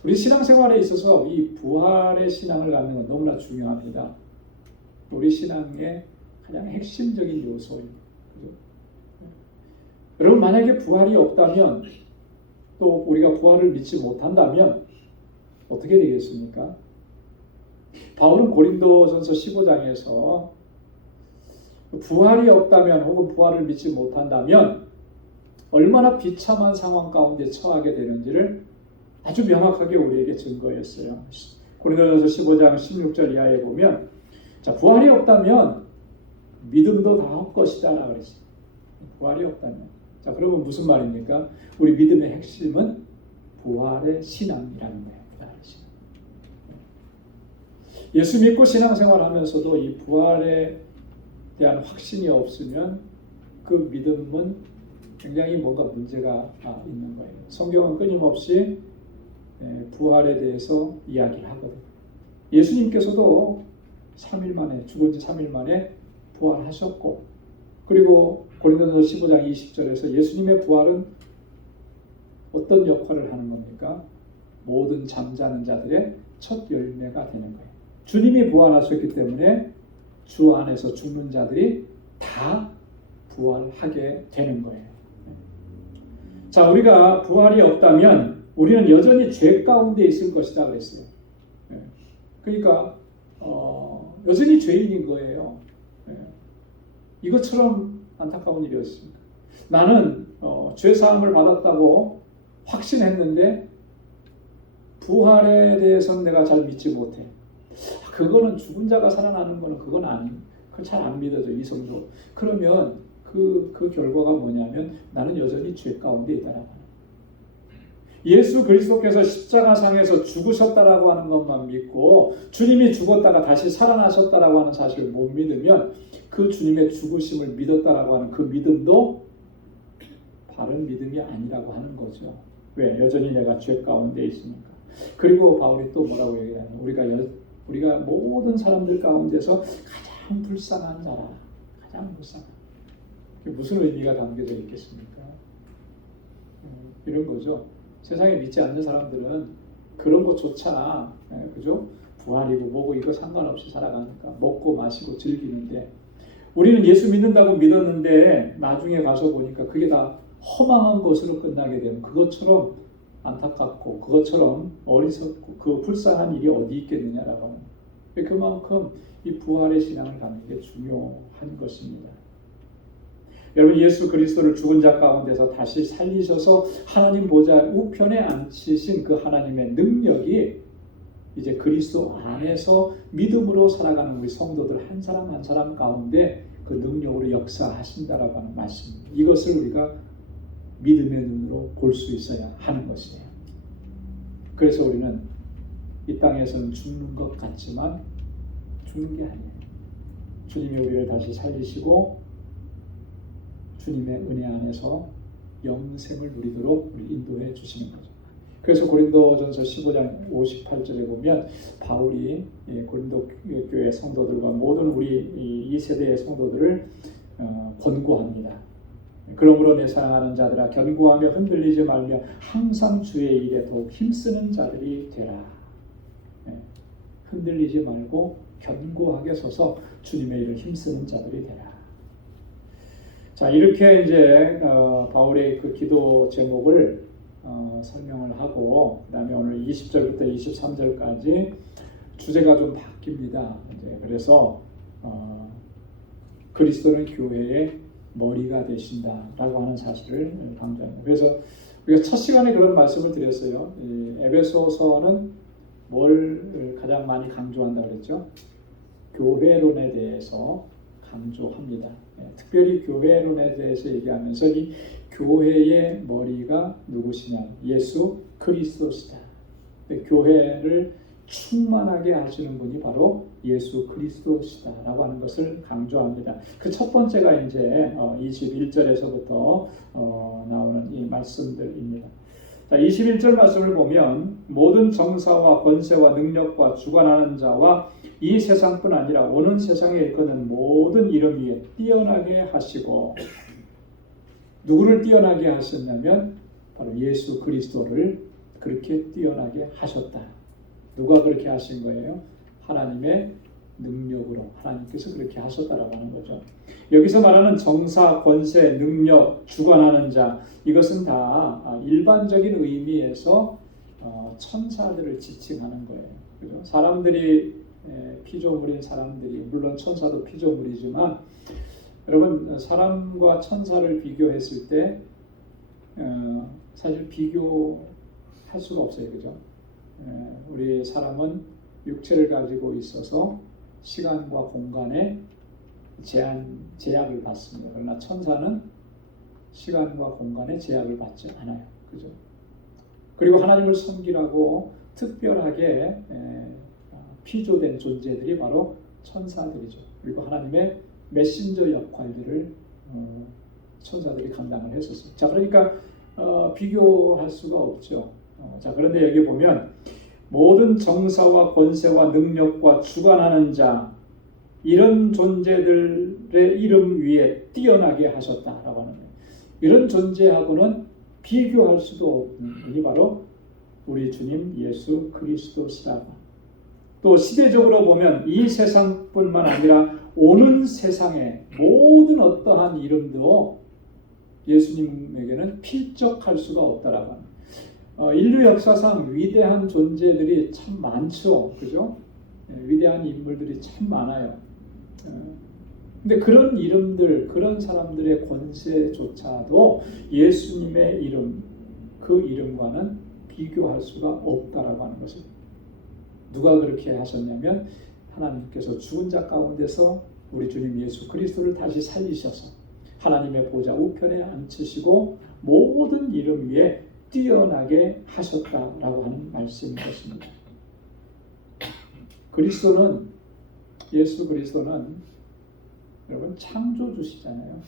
우리 신앙생활에 있어서 이 부활의 신앙을 갖는 건 너무나 중요합니다. 우리 신앙의 가장 핵심적인 요소입니다. 여러분, 만약에 부활이 없다면, 또 우리가 부활을 믿지 못한다면 어떻게 되겠습니까? 바울은 고린도전서 15장에서 부활이 없다면 혹은 부활을 믿지 못한다면 얼마나 비참한 상황 가운데 처하게 되는지를 아주 명확하게 우리에게 증거했어요. 고린도전서 15장 16절 이하에 보면, 자, 부활이 없다면 믿음도 다 헛것이다 라고 그랬어요. 부활이 없다면. 자, 그러면 무슨 말입니까? 우리 믿음의 핵심은 부활의 신앙이라는 거예요. 부활의 신앙. 예수 믿고 신앙생활 하면서도 이 부활에 대한 확신이 없으면 그 믿음은 굉장히 뭔가 문제가 있는 거예요. 성경은 끊임없이 부활에 대해서 이야기를 하거든요. 예수님께서도 3일 만에, 죽은 지 3일 만에 부활하셨고, 그리고 고린도전서 15장 20절에서 예수님의 부활은 어떤 역할을 하는 겁니까? 모든 잠자는 자들의 첫 열매가 되는 거예요. 주님이 부활하셨기 때문에 주 안에서 죽는 자들이 다 부활하게 되는 거예요. 자, 우리가 부활이 없다면 우리는 여전히 죄 가운데 있을 것이다 그랬어요. 그러니까 여전히 죄인인 거예요. 이것처럼 안타까운 일이었습니다. 나는 죄 사함을 받았다고 확신했는데 부활에 대해서는 내가 잘 믿지 못해. 그거는 죽은 자가 살아나는 거는 그건 잘 안 믿어져, 이성도. 그러면 그 결과가 뭐냐면 나는 여전히 죄 가운데 있다라고 하는. 예수 그리스도께서 십자가상에서 죽으셨다라고 하는 것만 믿고 주님이 죽었다가 다시 살아나셨다라고 하는 사실을 못 믿으면 그 주님의 죽으심을 믿었다라고 하는 그 믿음도 바른 믿음이 아니라고 하는 거죠. 왜? 여전히 내가 죄 가운데 있으니까. 그리고 바울이 또 뭐라고 얘기하냐면 우리가 모든 사람들 가운데서 가장 불쌍한 자라. 가장 불쌍한. 무슨 의미가 담겨져 있겠습니까? 이런 거죠. 세상에 믿지 않는 사람들은 그런 것조차, 그죠? 부활이고 뭐고 이거 상관없이 살아가니까 먹고 마시고 즐기는데, 우리는 예수 믿는다고 믿었는데 나중에 가서 보니까 그게 다 허망한 것으로 끝나게 되면 그것처럼 안타깝고 그것처럼 어리석고 그 불쌍한 일이 어디 있겠느냐라고 하는. 그만큼 이 부활의 신앙을 갖는 게 중요한 것입니다. 여러분, 예수 그리스도를 죽은 자 가운데서 다시 살리셔서 하나님 보좌 우편에 앉히신 그 하나님의 능력이 이제 그리스도 안에서 믿음으로 살아가는 우리 성도들 한 사람 한 사람 가운데 그 능력으로 역사하신다라고 하는 말씀입니다. 이것을 우리가 믿음의 눈으로 볼 수 있어야 하는 것이에요. 그래서 우리는 이 땅에서는 죽는 것 같지만 죽는 게 아니에요. 주님이 우리를 다시 살리시고 주님의 은혜 안에서 영생을 누리도록 우리 인도해 주시는 거죠. 그래서 고린도전서 15장 58절에 보면 바울이 고린도 교회 성도들과 모든 우리 이 세대의 성도들을 권고합니다. 그러므로 내 사랑하는 자들아 견고하며 흔들리지 말며 항상 주의 일에 더욱 힘쓰는 자들이 되라. 흔들리지 말고 견고하게 서서 주님의 일을 힘쓰는 자들이 되라. 자, 이렇게 이제 바울의 그 기도 제목을 설명을 하고 그다음에 오늘 20절부터 23절까지 주제가 좀 바뀝니다. 이제 그래서 그리스도는 교회의 머리가 되신다라고 하는 사실을 강조합니다. 그래서 우리가 첫 시간에 그런 말씀을 드렸어요. 에베소서는 뭘 가장 많이 강조한다고 그랬죠? 교회론에 대해서 강조합니다. 특별히 교회론에 대해서 얘기하면서 이 교회의 머리가 누구시냐? 예수 그리스도시다. 교회를 충만하게 하시는 분이 바로 예수 그리스도시다라고 하는 것을 강조합니다. 그 첫 번째가 이제 21절에서부터 나오는 이 말씀들입니다. 자, 21절 말씀을 보면 모든 정사와 권세와 능력과 주관하는 자와 이 세상뿐 아니라 오는 세상에 일컫는 모든 이름 위에 뛰어나게 하시고, 누구를 뛰어나게 하셨냐면 바로 예수 그리스도를 그렇게 뛰어나게 하셨다. 누가 그렇게 하신 거예요? 하나님의 능력으로 하나님께서 그렇게 하셨다라고 하는 거죠. 여기서 말하는 정사, 권세, 능력, 주관하는 자, 이것은 다 일반적인 의미에서 천사들을 지칭하는 거예요. 그죠? 사람들이 피조물인 사람들이, 물론 천사도 피조물이지만 여러분, 사람과 천사를 비교했을 때 사실 비교할 수가 없어요. 그죠? 우리 사람은 육체를 가지고 있어서 시간과 공간에 제약을 받습니다. 그러나 천사는 시간과 공간에 제약을 받지 않아요. 그죠? 그리고 하나님을 섬기라고 특별하게 피조된 존재들이 바로 천사들이죠. 그리고 하나님의 메신저 역할들을 천사들이 감당을 했었어요. 자, 그러니까 비교할 수가 없죠. 자, 그런데 여기 보면 모든 정사와 권세와 능력과 주관하는 자, 이런 존재들의 이름 위에 뛰어나게 하셨다라고 하는 거예요. 이런 존재하고는 비교할 수도 없는 분이 바로 우리 주님 예수 그리스도시라고. 또 시대적으로 보면 이 세상뿐만 아니라 오는 세상의 모든 어떠한 이름도 예수님에게는 필적할 수가 없다라고 합니다. 인류 역사상 위대한 존재들이 참 많죠. 그죠? 위대한 인물들이 참 많아요. 근데 그런 이름들, 그런 사람들의 권세조차도 예수님의 이름, 그 이름과는 비교할 수가 없다라고 하는 것을. 누가 그렇게 하셨냐면 하나님께서 죽은 자 가운데서 우리 주님 예수 그리스도를 다시 살리셔서 하나님의 보좌 우편에 앉히시고 모든 이름 위에 뛰어나게 하셨다라고 하는 말씀인 것입니다. 그리스도는, 예수 그리스도는 여러분 창조주시잖아요.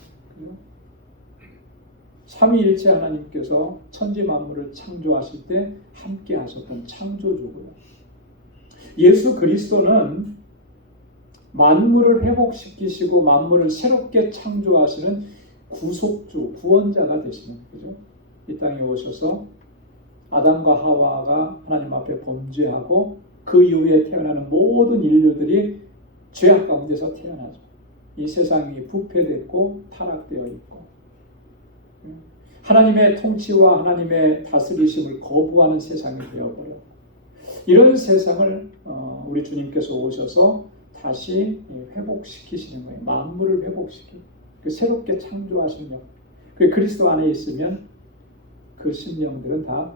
삼위일체 하나님께서 천지 만물을 창조하실 때 함께 하셨던 창조주고요. 예수 그리스도는 만물을 회복시키시고 만물을 새롭게 창조하시는 구속주, 구원자가 되시는 거죠. 이 땅에 오셔서 아담과 하와가 하나님 앞에 범죄하고 그 이후에 태어나는 모든 인류들이 죄악 가운데서 태어나죠. 이 세상이 부패됐고 타락되어 있고 하나님의 통치와 하나님의 다스리심을 거부하는 세상이 되어버려. 이런 세상을 우리 주님께서 오셔서 다시 회복시키시는 거예요. 만물을 회복시키고 새롭게 창조하시는 것. 그리스도 안에 있으면 그 심령들은 다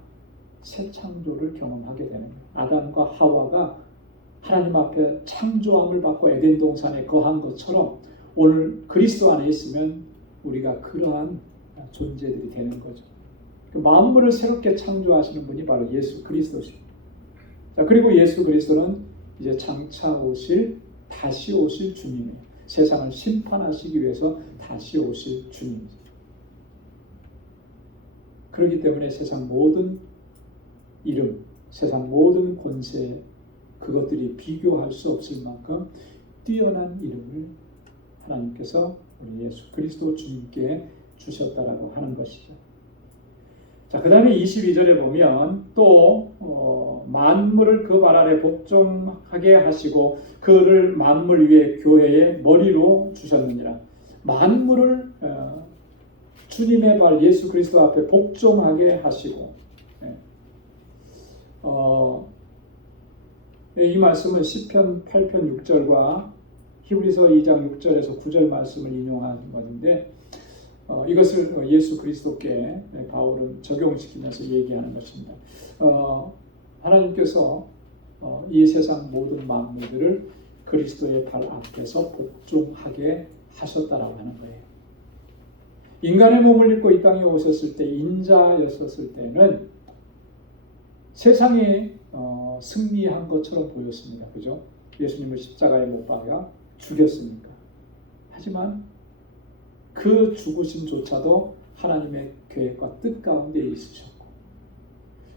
새 창조를 경험하게 되는 거예요. 아담과 하와가 하나님 앞에 창조함을 받고 에덴 동산에 거한 것처럼 오늘 그리스도 안에 있으면 우리가 그러한 존재들이 되는 거죠. 만물을 새롭게 창조하시는 분이 바로 예수 그리스도십니다. 자, 그리고 예수 그리스도는 이제 장차 오실, 다시 오실 주님이에요. 세상을 심판하시기 위해서 다시 오실 주님이죠. 그렇기 때문에 세상 모든 이름, 세상 모든 권세, 그것들이 비교할 수 없을 만큼 뛰어난 이름을 하나님께서 우리 예수 그리스도 주님께 주셨다라고 하는 것이죠. 자, 그 다음에 22절에 보면 또 만물을 그 발 아래 복종하게 하시고 그를 만물 위에 교회의 머리로 주셨느니라. 만물을 주님의 발 예수 그리스도 앞에 복종하게 하시고, 이 말씀은 시편 8편 6절과 히브리서 2장 6절에서 9절 말씀을 인용하는 것인데, 이것을 예수 그리스도께 바울은 적용시키면서 얘기하는 것입니다. 하나님께서 이 세상 모든 만물들을 그리스도의 발 앞에서 복종하게 하셨다라고 하는 거예요. 인간의 몸을 입고 이 땅에 오셨을 때, 인자였었을 때는 세상이 승리한 것처럼 보였습니다. 그죠? 예수님을 십자가에 못 박아 죽였으니까. 하지만 그 죽으심조차도 하나님의 계획과 뜻 가운데 있으셨고,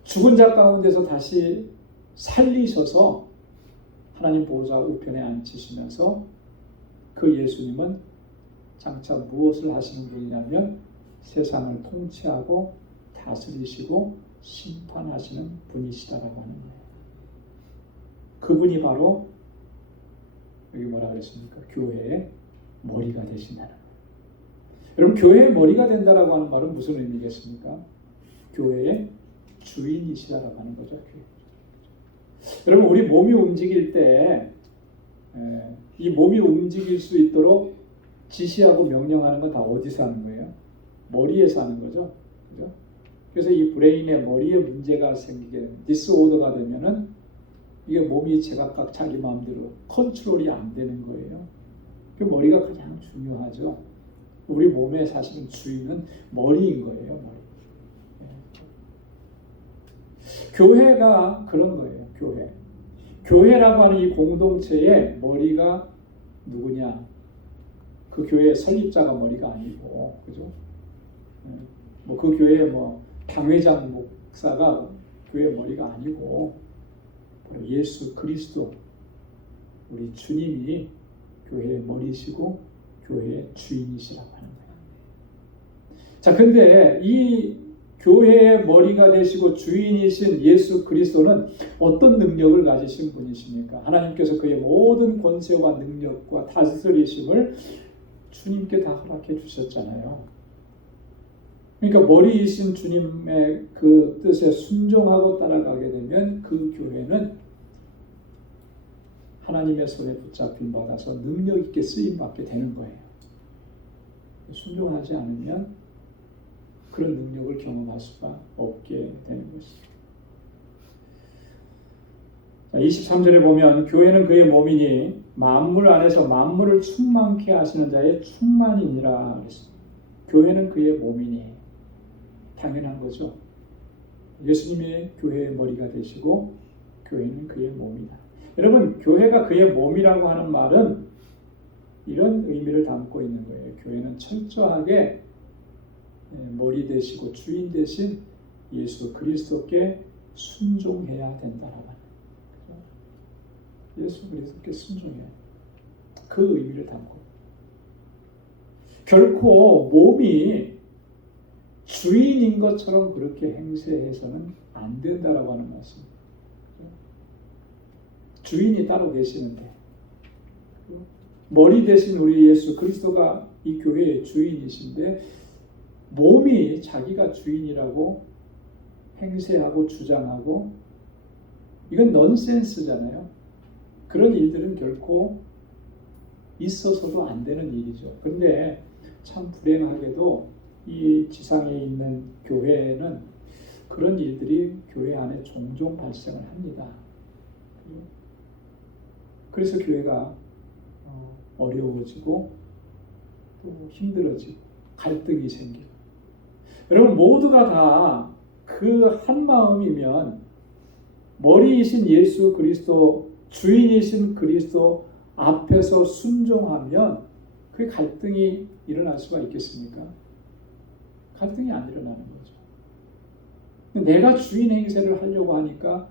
죽은 자 가운데서 다시 살리셔서 하나님 보호자 우편에 앉히시면서 그 예수님은 장차 무엇을 하시는 분이냐면 세상을 통치하고 다스리시고 심판하시는 분이시다라고 하는 거예요. 그분이 바로 여기 뭐라 그랬습니까? 교회의 머리가 되신다는 거예요. 여러분, 교회의 머리가 된다라고 하는 말은 무슨 의미겠습니까? 교회의 주인이시라고 하는 거죠. 여러분, 우리 몸이 움직일 때 이 몸이 움직일 수 있도록 지시하고 명령하는 건 다 어디서 하는 거예요? 머리에서 하는 거죠. 그죠? 그래서 이 브레인의 머리에 문제가 생기게 되면, 디스오더가 되면은 이게 몸이 제각각 자기 마음대로 컨트롤이 안 되는 거예요. 그 머리가 가장 중요하죠. 우리 몸의 사실은 주인은 머리인 거예요. 머리. 교회가 그런 거예요. 교회라고 하는 이 공동체의 머리가 누구냐? 그 교회의 설립자가 머리가 아니고, 그죠? 뭐 그 교회의 당회장 목사가 교회의 머리가 아니고, 바로 예수 그리스도, 우리 주님이 교회의 머리시고 교회의 주인이시라고 하는 거예요. 자, 근데 이 교회의 머리가 되시고 주인이신 예수 그리스도는 어떤 능력을 가지신 분이십니까? 하나님께서 그의 모든 권세와 능력과 다스리심을 주님께 다 허락해 주셨잖아요. 그러니까 머리이신 주님의 그 뜻에 순종하고 따라가게 되면 그 교회는 하나님의 손에 붙잡힘 받아서 능력 있게 쓰임 받게 되는 거예요. 순종하지 않으면 그런 능력을 경험할 수가 없게 되는 것입니다. 23절에 보면 교회는 그의 몸이니 만물 안에서 만물을 충만케 하시는 자의 충만이니라 그랬습니다. 교회는 그의 몸이니, 당연한 거죠. 예수님이 교회의 머리가 되시고 교회는 그의 몸이다. 여러분, 교회가 그의 몸이라고 하는 말은 이런 의미를 담고 있는 거예요. 교회는 철저하게 머리 되시고 주인 되신 예수 그리스도께 순종해야 된다라고 하는 거예요. 예수 그리스도께 순종해야 돼요. 그 의미를 담고, 결코 몸이 주인인 것처럼 그렇게 행세해서는 안 된다라고 하는 말씀입니다. 주인이 따로 계시는데, 머리 대신 우리 예수 그리스도가 이 교회의 주인이신데 몸이 자기가 주인이라고 행세하고 주장하고, 이건 넌센스잖아요. 그런 일들은 결코 있어서도 안 되는 일이죠. 그런데 참 불행하게도 이 지상에 있는 교회에는 그런 일들이 교회 안에 종종 발생을 합니다. 그래서 교회가 어려워지고 또 힘들어지고 갈등이 생기고, 여러분 모두가 다 그 한 마음이면 머리이신 예수 그리스도, 주인이신 그리스도 앞에서 순종하면 그 갈등이 일어날 수가 있겠습니까? 갈등이 안 일어나는 거죠. 내가 주인 행세를 하려고 하니까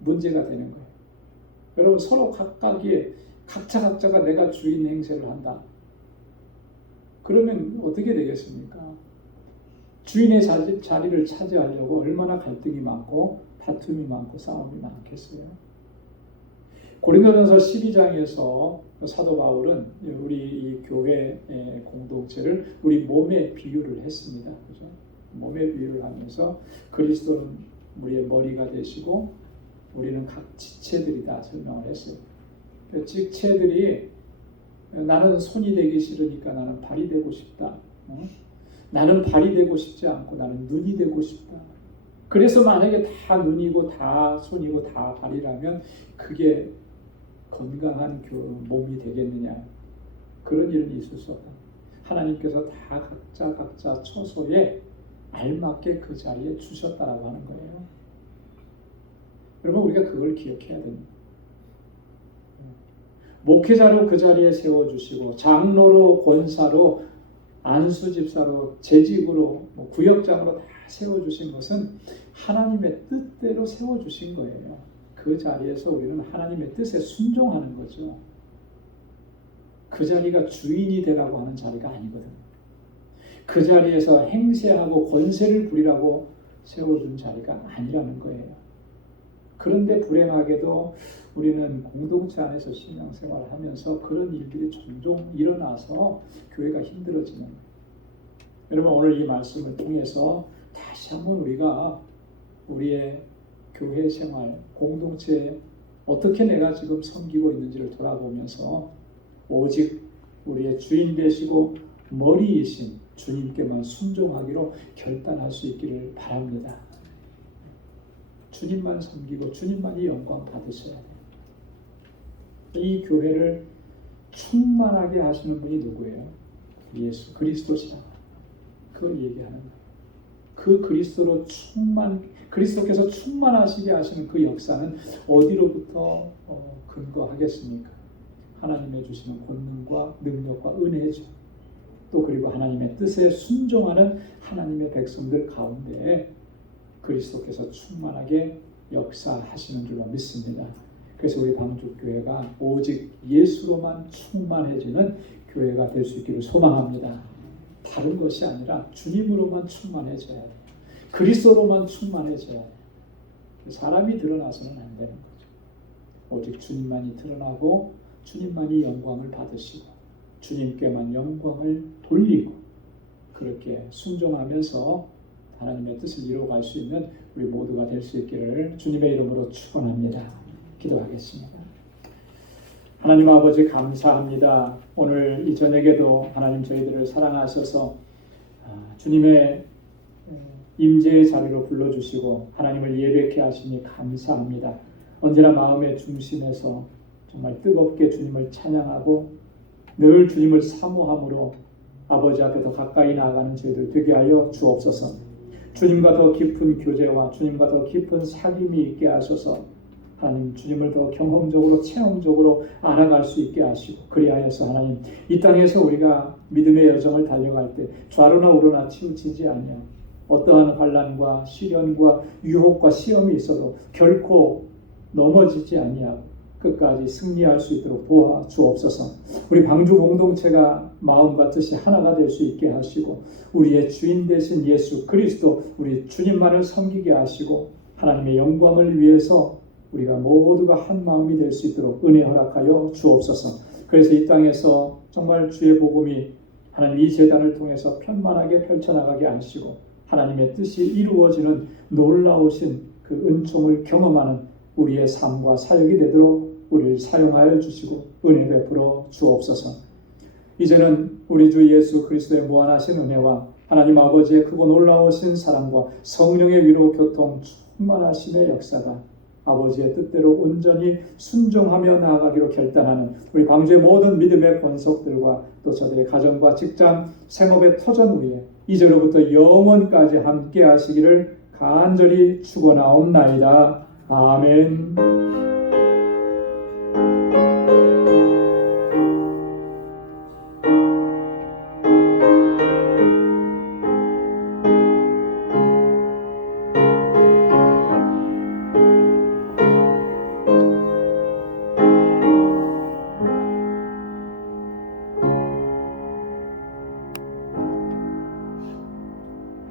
문제가 되는 거예요. 여러분, 서로 각자가 내가 주인 행세를 한다. 그러면 어떻게 되겠습니까? 주인의 자리를 차지하려고 얼마나 갈등이 많고 다툼이 많고 싸움이 많겠어요. 고린도전서 12장에서 사도 바울은 우리 이 교회 공동체를 우리 몸에 비유를 했습니다. 그죠? 몸에 비유를 하면서 그리스도는 우리의 머리가 되시고 우리는 각 지체들이다 설명을 했어요. 그 지체들이 나는 손이 되기 싫으니까 나는 발이 되고 싶다. 나는 발이 되고 싶지 않고 나는 눈이 되고 싶다. 그래서 만약에 다 눈이고 다 손이고 다 발이라면 그게 건강한 몸이 되겠느냐. 그런 일은 있을 수 없다. 하나님께서 다 각자 처소에 알맞게 그 자리에 주셨다라고 하는 거예요. 여러분, 우리가 그걸 기억해야 됩니다. 목회자로 그 자리에 세워주시고 장로로 권사로 안수집사로 재직으로 구역장으로 다 세워주신 것은 하나님의 뜻대로 세워주신 거예요. 그 자리에서 우리는 하나님의 뜻에 순종하는 거죠. 그 자리가 주인이 되라고 하는 자리가 아니거든. 그 자리에서 행세하고 권세를 부리라고 세워준 자리가 아니라는 거예요. 그런데 불행하게도 우리는 공동체 안에서 신앙생활을 하면서 그런 일들이 종종 일어나서 교회가 힘들어지는 거예요. 여러분, 오늘 이 말씀을 통해서 다시 한번 우리가 우리의 교회 생활, 공동체에 어떻게 내가 지금 섬기고 있는지를 돌아보면서 오직 우리의 주인 되시고 머리이신 주님께만 순종하기로 결단할 수 있기를 바랍니다. 주님만 섬기고 주님만이 영광 받으셔야 돼요. 이 교회를 충만하게 하시는 분이 누구예요? 예수 그리스도시다. 그걸 얘기하는 거예요. 그 그리스도께서 충만하시게 하시는 그 역사는 어디로부터 근거하겠습니까? 하나님의 주시는 권능과 능력과 은혜죠. 또 그리고 하나님의 뜻에 순종하는 하나님의 백성들 가운데 그리스도께서 충만하게 역사하시는 줄로 믿습니다. 그래서 우리 방주교회가 오직 예수로만 충만해지는 교회가 될 수 있기를 소망합니다. 다른 것이 아니라 주님으로만 충만해져야 돼요. 그리스도로만 충만해져야 돼요. 사람이 드러나서는 안 되는 거죠. 오직 주님만이 드러나고 주님만이 영광을 받으시고 주님께만 영광을 돌리고 그렇게 순종하면서 하나님의 뜻을 이루어갈 수 있는 우리 모두가 될 수 있기를 주님의 이름으로 축원합니다. 기도하겠습니다. 하나님 아버지, 감사합니다. 오늘 이 저녁에도 하나님 저희들을 사랑하셔서 주님의 임재의 자리로 불러주시고 하나님을 예배케 하시니 감사합니다. 언제나 마음의 중심에서 정말 뜨겁게 주님을 찬양하고 늘 주님을 사모함으로 아버지 앞에 더 가까이 나아가는 저희들 되게 하여 주옵소서. 주님과 더 깊은 교제와 주님과 더 깊은 사귐이 있게 하셔서 하나님 주님을 더 경험적으로 체험적으로 알아갈 수 있게 하시고 그리하여서 하나님 이 땅에서 우리가 믿음의 여정을 달려갈 때 좌로나 우로나 치우치지 아니하고 어떠한 환난과 시련과 유혹과 시험이 있어도 결코 넘어지지 아니하고 끝까지 승리할 수 있도록 도와 주옵소서. 우리 방주 공동체가 마음과 뜻이 하나가 될 수 있게 하시고 우리의 주인 되신 예수 그리스도 우리 주님만을 섬기게 하시고 하나님의 영광을 위해서 우리가 모두가 한 마음이 될 수 있도록 은혜 허락하여 주옵소서. 그래서 이 땅에서 정말 주의 복음이 하나님 이 제단을 통해서 편만하게 펼쳐나가게 하시고 하나님의 뜻이 이루어지는 놀라우신 그 은총을 경험하는 우리의 삶과 사역이 되도록 우리를 사용하여 주시고 은혜 베풀어 주옵소서. 이제는 우리 주 예수 그리스도의 무한하신 은혜와 하나님 아버지의 크고 놀라우신 사랑과 성령의 위로 교통 충만하심의 역사가 아버지의 뜻대로 온전히 순종하며 나아가기로 결단하는 우리 광주의 모든 믿음의 권속들과 또 저들의 가정과 직장, 생업의 터전 위에 이제로부터 영원까지 함께 하시기를 간절히 축원하옵나이다. 아멘.